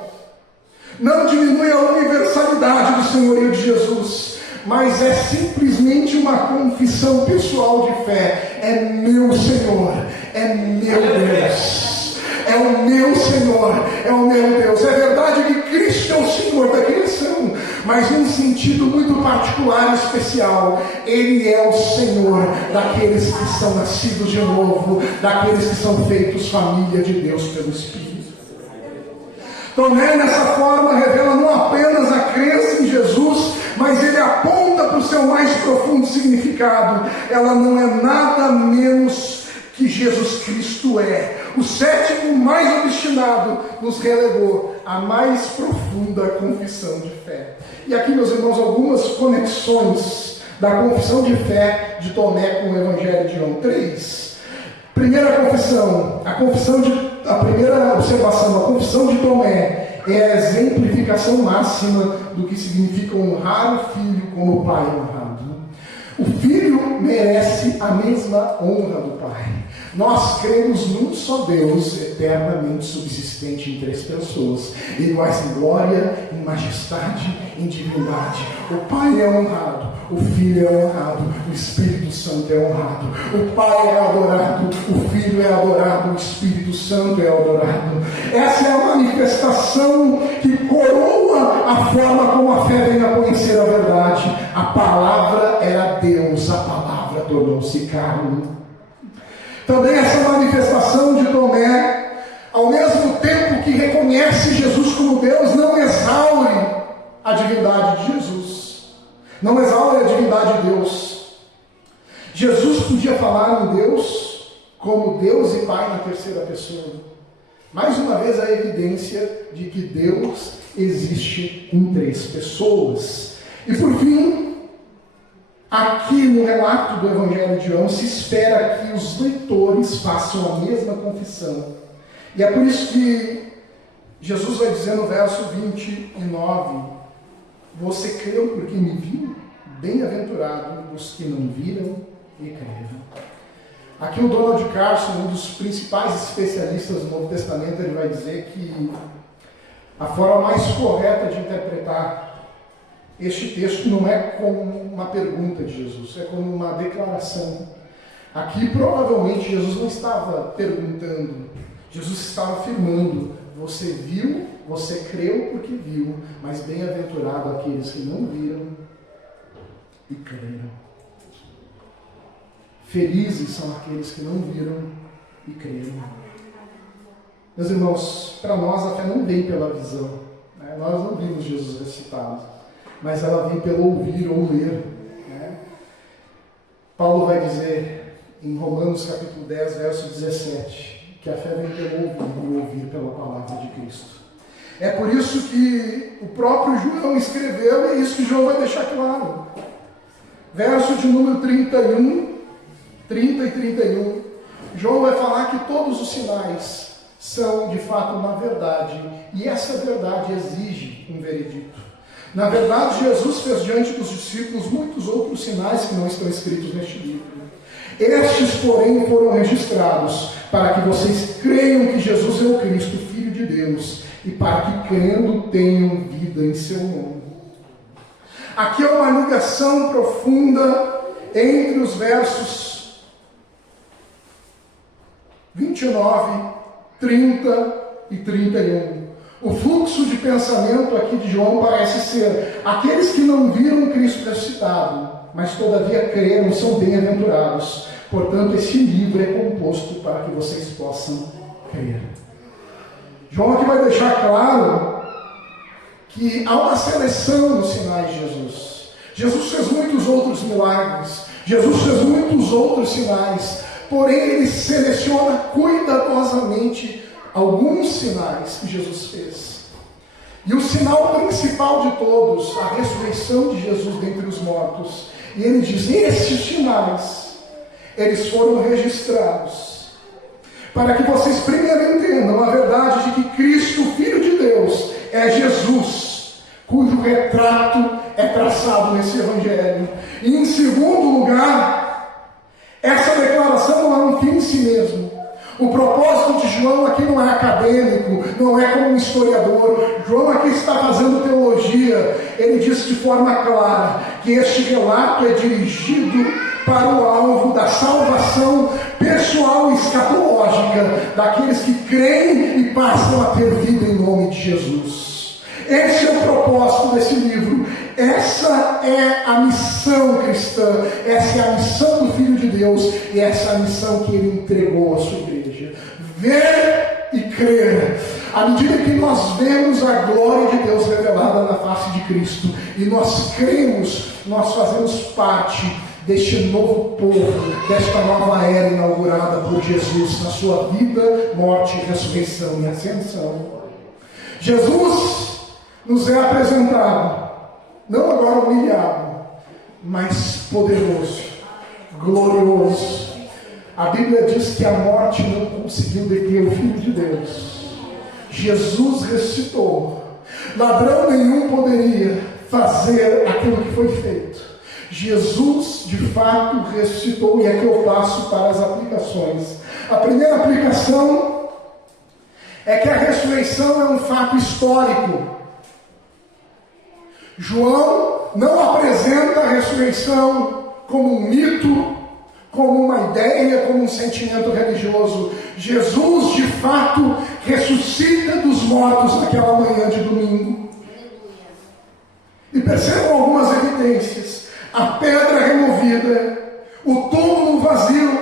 não diminui a universalidade do senhorio de Jesus, mas é simplesmente uma confissão pessoal de fé. É meu Senhor, é meu Deus, é o meu Senhor, é o meu Deus. É verdade que Cristo é o Senhor da criação, mas num sentido muito particular e especial, Ele é o Senhor daqueles que são nascidos de novo, daqueles que são feitos família de Deus pelo Espírito. Tomé, nessa forma, revela não apenas a crença em Jesus, mas ele aponta para o seu mais profundo significado. Ela não é nada menos que Jesus Cristo é. O sétimo mais obstinado nos relegou a mais profunda confissão de fé. E aqui, meus irmãos, algumas conexões da confissão de fé de Tomé com o Evangelho de João 3. Primeira confissão, a primeira observação, a confissão de Tomé é a exemplificação máxima do que significa honrar o filho como o pai honrado. O filho merece a mesma honra do pai. Nós cremos num só Deus, eternamente subsistente em três pessoas, iguais em glória, em majestade, em divindade. O Pai é honrado, o Filho é honrado, o Espírito Santo é honrado. O Pai é adorado, o Filho é adorado, o Espírito Santo é adorado. Essa é a manifestação que coroa a forma como a fé vem a conhecer a verdade. A palavra era Deus, a palavra tornou-se carne. Também essa manifestação de Tomé, ao mesmo tempo que reconhece Jesus como Deus, não exaure a divindade de Jesus. Não exaure a divindade de Deus. Jesus podia falar em Deus como Deus e Pai na terceira pessoa. Mais uma vez a evidência de que Deus existe em três pessoas. E por fim, aqui no relato do Evangelho de João, se espera que os leitores façam a mesma confissão. E é por isso que Jesus vai dizer no verso 29, você creu porque me viu? Bem-aventurado os que não viram e creram. Aqui o Donald Carson, um dos principais especialistas do Novo Testamento, ele vai dizer que a forma mais correta de interpretar este texto não é como uma pergunta de Jesus, é como uma declaração. Aqui provavelmente Jesus não estava perguntando, Jesus estava afirmando, você viu, você creu porque viu, mas bem-aventurado aqueles que não viram e creram. Felizes são aqueles que não viram e creram. Meus irmãos, para nós a fé não vem pela visão, né? Nós não vimos Jesus ressuscitado, mas ela vem pelo ouvir ou ler, né? Paulo vai dizer em Romanos capítulo 10, verso 17, que a fé vem pelo ouvir e ouvir pela palavra de Cristo. É por isso que o próprio João escreveu, e é isso que João vai deixar claro. Verso de número 30 e 31, João vai falar que todos os sinais são de fato uma verdade, e essa verdade exige um veredito. Na verdade, Jesus fez diante dos discípulos muitos outros sinais que não estão escritos neste livro. Estes, porém, foram registrados para que vocês creiam que Jesus é o Cristo, Filho de Deus, e para que, crendo, tenham vida em seu nome. Aqui é uma ligação profunda entre os versos 29, 30 e 31. O fluxo de pensamento aqui de João parece ser: aqueles que não viram Cristo ressuscitado, mas todavia creram, são bem-aventurados. Portanto, esse livro é composto para que vocês possam crer. João aqui vai deixar claro que há uma seleção nos sinais de Jesus. Jesus fez muitos outros milagres, Jesus fez muitos outros sinais, porém ele seleciona cuidadosamente alguns sinais que Jesus fez. E o sinal principal de todos, a ressurreição de Jesus dentre os mortos. E ele diz, estes sinais, eles foram registrados para que vocês primeiro entendam a verdade de que Cristo, Filho de Deus, é Jesus, cujo retrato é traçado nesse Evangelho. E em segundo lugar, essa declaração não é um fim em si mesmo. O propósito de João aqui não é acadêmico, não é como um historiador. João aqui está fazendo teologia. Ele diz de forma clara que este relato é dirigido para o alvo da salvação pessoal e escatológica daqueles que creem e passam a ter vida em nome de Jesus. Esse é o propósito desse livro. Essa é a missão cristã, essa é a missão do Filho de Deus, e essa é a missão que ele entregou à sua igreja. Ver e crer. À medida que nós vemos a glória de Deus revelada na face de Cristo, e nós cremos, nós fazemos parte deste novo povo, desta nova era inaugurada por Jesus na sua vida, morte, ressurreição e ascensão. Jesus nos é apresentado, não agora humilhado, mas poderoso, glorioso. A Bíblia diz que a morte não conseguiu deter o Filho de Deus. Jesus ressuscitou. Ladrão nenhum poderia fazer aquilo que foi feito. Jesus de fato ressuscitou, e aqui eu passo para as aplicações. A primeira aplicação é que a ressurreição é um fato histórico. João não apresenta a ressurreição como um mito, como uma ideia, como um sentimento religioso. Jesus, de fato, ressuscita dos mortos naquela manhã de domingo. E percebam algumas evidências. A pedra removida, o túmulo vazio,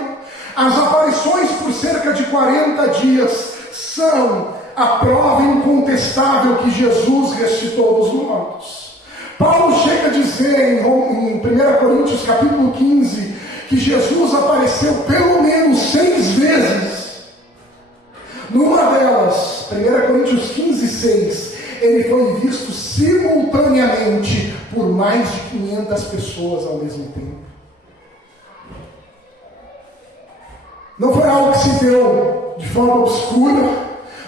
as aparições por cerca de 40 dias são a prova incontestável que Jesus ressuscitou dos mortos. Paulo chega a dizer em 1 Coríntios capítulo 15 que Jesus apareceu pelo menos 6 vezes. Numa delas, 1 Coríntios 15, 6, ele foi visto simultaneamente por mais de 500 pessoas ao mesmo tempo. Não foi algo que se deu de forma obscura,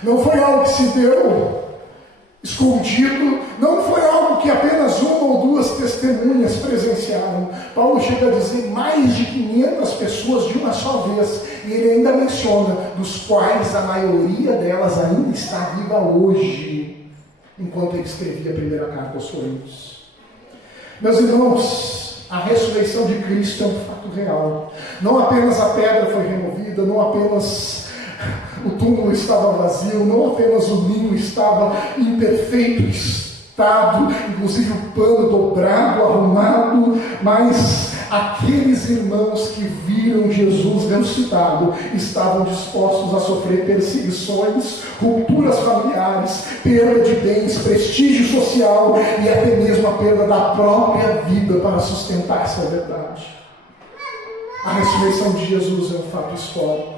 não foi algo que se deu escondido, não foi algo que apenas uma ou duas testemunhas presenciaram. Paulo chega a dizer mais de 500 pessoas de uma só vez, e ele ainda menciona, dos quais a maioria delas ainda está viva hoje, enquanto ele escrevia a primeira carta aos Coríntios. Meus irmãos, a ressurreição de Cristo é um fato real. Não apenas a pedra foi removida, não apenas o túmulo estava vazio, não apenas o ninho estava em perfeito estado, inclusive o pano dobrado, arrumado, mas aqueles irmãos que viram Jesus ressuscitado estavam dispostos a sofrer perseguições, rupturas familiares, perda de bens, prestígio social e até mesmo a perda da própria vida para sustentar essa verdade. A ressurreição de Jesus é um fato histórico.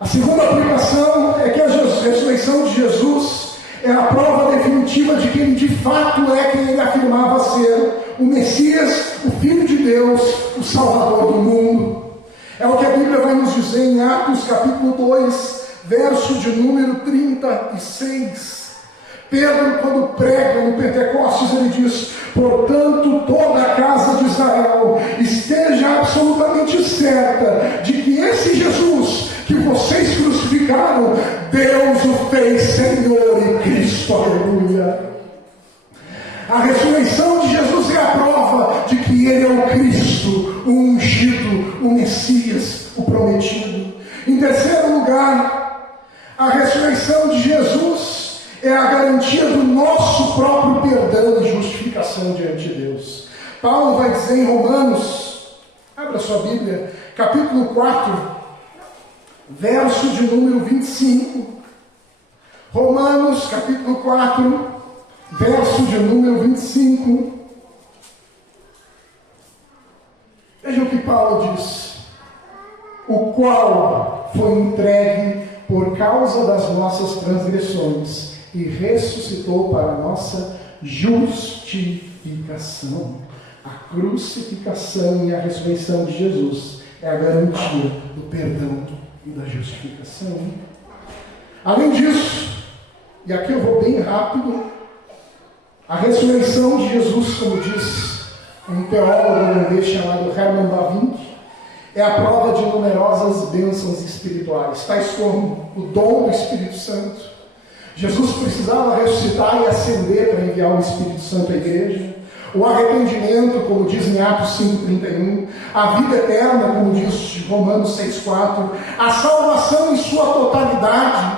A segunda aplicação é que a ressurreição de Jesus é a prova definitiva de que ele de fato é quem ele afirmava ser: o Messias, o Filho de Deus, o Salvador do mundo. É o que a Bíblia vai nos dizer em Atos capítulo 2, verso de número 36. Pedro, quando prega no Pentecostes, ele diz: portanto, toda a casa de Israel esteja absolutamente certa de que esse Jesus que vocês crucificaram, Deus o fez Senhor e Cristo. Aleluia. A ressurreição de Jesus é a prova de que Ele é o Cristo, o ungido, o Messias, o prometido. Em terceiro lugar, a ressurreição de Jesus é a garantia do nosso próprio perdão e justificação diante de Deus. Paulo vai dizer em Romanos, abra sua Bíblia, capítulo 4, verso de número 25. Romanos, capítulo 4, verso de número 25. Veja o que Paulo diz: o qual foi entregue por causa das nossas transgressões e ressuscitou para a nossa justificação. A crucificação e a ressurreição de Jesus é a garantia do perdão e da justificação. Além disso, e aqui eu vou bem rápido, a ressurreição de Jesus, como diz um teólogo holandês chamado Herman Bavinck, é a prova de numerosas bênçãos espirituais, tais como o dom do Espírito Santo. Jesus precisava ressuscitar e ascender para enviar o Espírito Santo à igreja. O arrependimento, como diz em Atos 5,31, a vida eterna, como diz Romanos 6,4, a salvação em sua totalidade,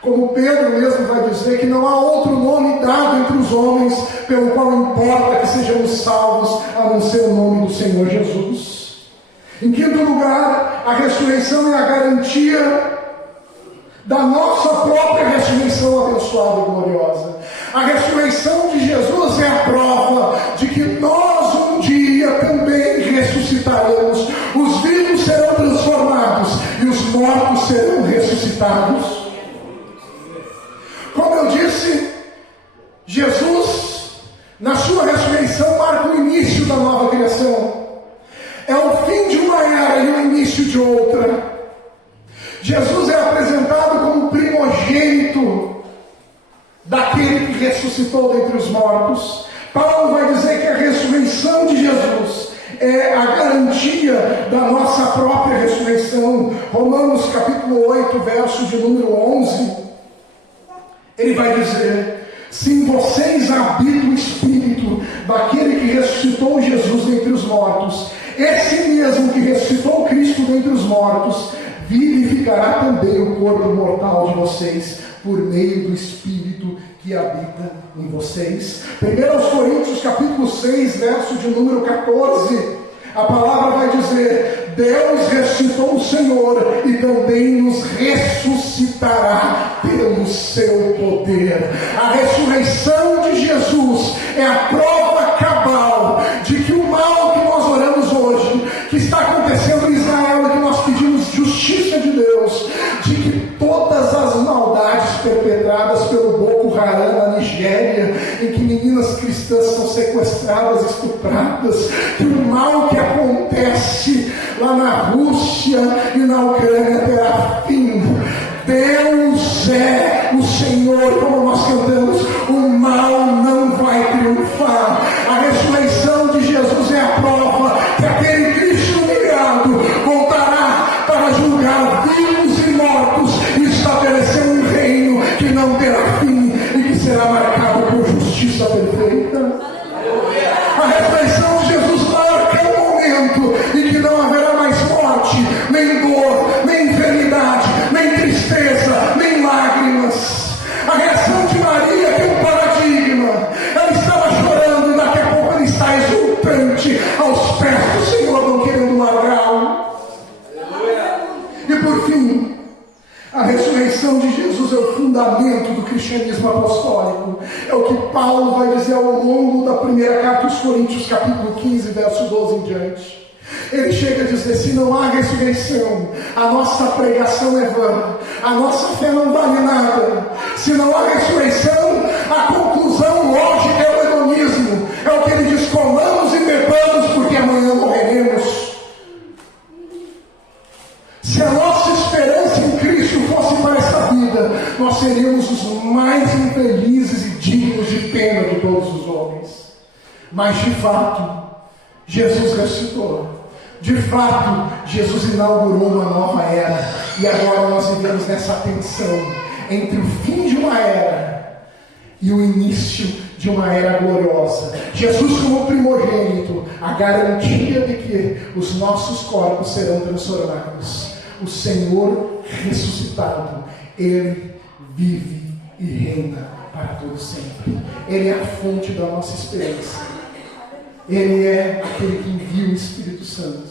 como Pedro mesmo vai dizer que não há outro nome dado entre os homens pelo qual importa que sejamos salvos, a não ser o nome do Senhor Jesus. Em quinto lugar, a ressurreição é a garantia da nossa própria ressurreição abençoada e gloriosa. A ressurreição de Jesus é a prova de que nós um dia também ressuscitaremos. Os vivos serão transformados e os mortos serão ressuscitados. Como eu disse, Jesus, na sua ressurreição, marca o início da nova criação. É o fim de uma era e o início de outra. Jesus é apresentado como primogênito daquele que ressuscitou dentre os mortos. Paulo vai dizer que a ressurreição de Jesus é a garantia da nossa própria ressurreição. Romanos capítulo 8, verso de número 11, ele vai dizer: se em vocês habita o Espírito daquele que ressuscitou Jesus dentre os mortos, esse mesmo que ressuscitou Cristo dentre os mortos, vivificará também o corpo mortal de vocês, por meio do Espírito que habita em vocês. 1 Coríntios capítulo 6, verso de número 14, a palavra vai dizer: Deus ressuscitou o Senhor e também nos ressuscitará pelo seu poder. A ressurreição de Jesus é a prova cabal de que o mal que nós oramos hoje, que está acontecendo em Israel e que nós pedimos justiça de Deus, de que todas as maldades perpetradas pelo Boko Haram na Nigéria, em que meninas cristãs são sequestradas, estupradas, que o mal que acontece lá na Rússia e na Ucrânia terá fim. Deus é o Senhor, como nós cantamos, o mal não vai triunfar. A ressurreição de Jesus é a prova que aquele Cristo humilhado voltará para julgar vivos e mortos e estabelecer um reino que não terá fim e que será marcado por justiça perfeita. A ressurreição de Jesus marca um momento em que não haverá mais morte, nem dor, nem enfermidade, nem tristeza, nem lágrimas. A reação de Maria tem um paradigma. Ela estava chorando e daqui a pouco ela está exultante aos pés do Senhor, não querendo largá-lo. E por fim, a ressurreição de Jesus é o fundamento do cristianismo apostólico. É o que Paulo vai dizer ao longo da primeira carta aos Coríntios, capítulo 15, verso 12 em diante. Ele chega a dizer: se não há ressurreição, a nossa pregação é vã, a nossa fé não vale nada. Se não há ressurreição, a conclusão lógica é o hedonismo. É o que ele diz: comamos e bebamos, porque amanhã morreremos. Se a nossa esperança em Cristo fosse para essa vida, nós seríamos os mais infelizes e dignos de pena de todos os homens. Mas de fato, Jesus ressuscitou. De fato, Jesus inaugurou uma nova era. E agora nós vivemos nessa tensão entre o fim de uma era e o início de uma era gloriosa. Jesus como primogênito, a garantia de que os nossos corpos serão transformados. O Senhor ressuscitado, Ele vive e reina para todo sempre. Ele é a fonte da nossa esperança. Ele é aquele que envia o Espírito Santo.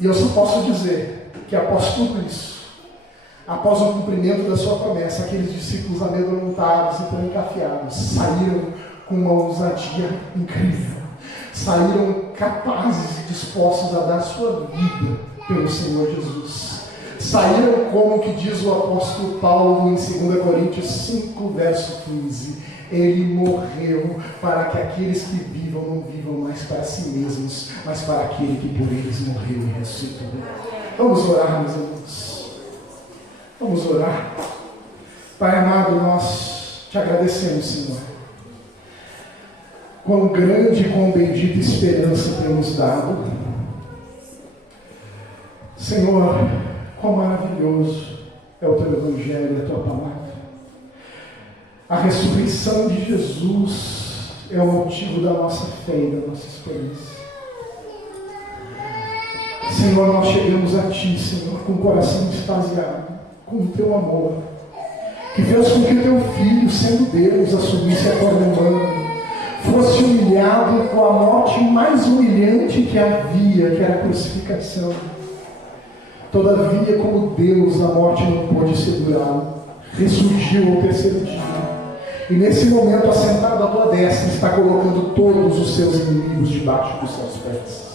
E eu só posso dizer que após tudo isso, após o cumprimento da sua promessa, aqueles discípulos amedrontados e trancafiados saíram com uma ousadia incrível. Saíram capazes e dispostos a dar sua vida pelo Senhor Jesus. Saíram como que diz o apóstolo Paulo em 2 Coríntios 5, verso 15. Ele morreu para que aqueles que vivam não vivam mais para si mesmos, mas para aquele que por eles morreu e ressuscitou. Vamos orar, meus irmãos. Vamos orar. Pai amado, nós te agradecemos, Senhor. Quão grande e quão bendita esperança temos dado. Senhor, quão maravilhoso é o teu Evangelho e a tua palavra. A ressurreição de Jesus é o motivo da nossa fé e da nossa esperança. Senhor, nós chegamos a Ti, Senhor, com o coração extasiado, com o Teu amor, que fez com que o Teu Filho, sendo Deus, assumisse a forma humana, fosse humilhado com a morte mais humilhante que havia, que era a crucificação. Todavia, como Deus, a morte não pôde segurá-lo, ressurgiu ao terceiro dia. E nesse momento, assentado à tua destra, está colocando todos os seus inimigos debaixo dos seus pés.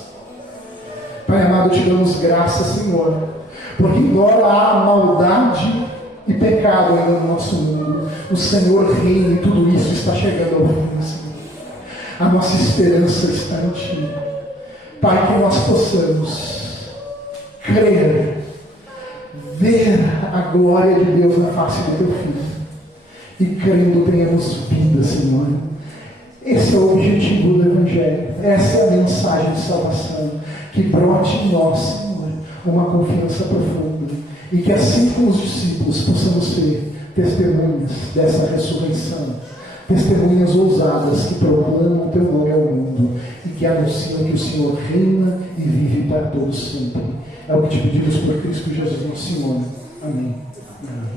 Pai amado, te damos graça, Senhor, porque embora há maldade e pecado ainda no nosso mundo, o Senhor reina e tudo isso está chegando ao fim, Senhor. A nossa esperança está em Ti. Pai, que nós possamos crer, ver a glória de Deus na face do Teu Filho. E crendo tenhamos vida, Senhor, Esse é o objetivo do Evangelho. Essa é a mensagem de salvação. Que brote em nós, Senhor, uma confiança profunda. E que assim como os discípulos possamos ser testemunhas dessa ressurreição. Testemunhas ousadas que proclamam o teu nome ao mundo. E que anunciam que o Senhor reina e vive para todos sempre. É o que te pedimos por Cristo Jesus, nosso Senhor. Amém. Amém.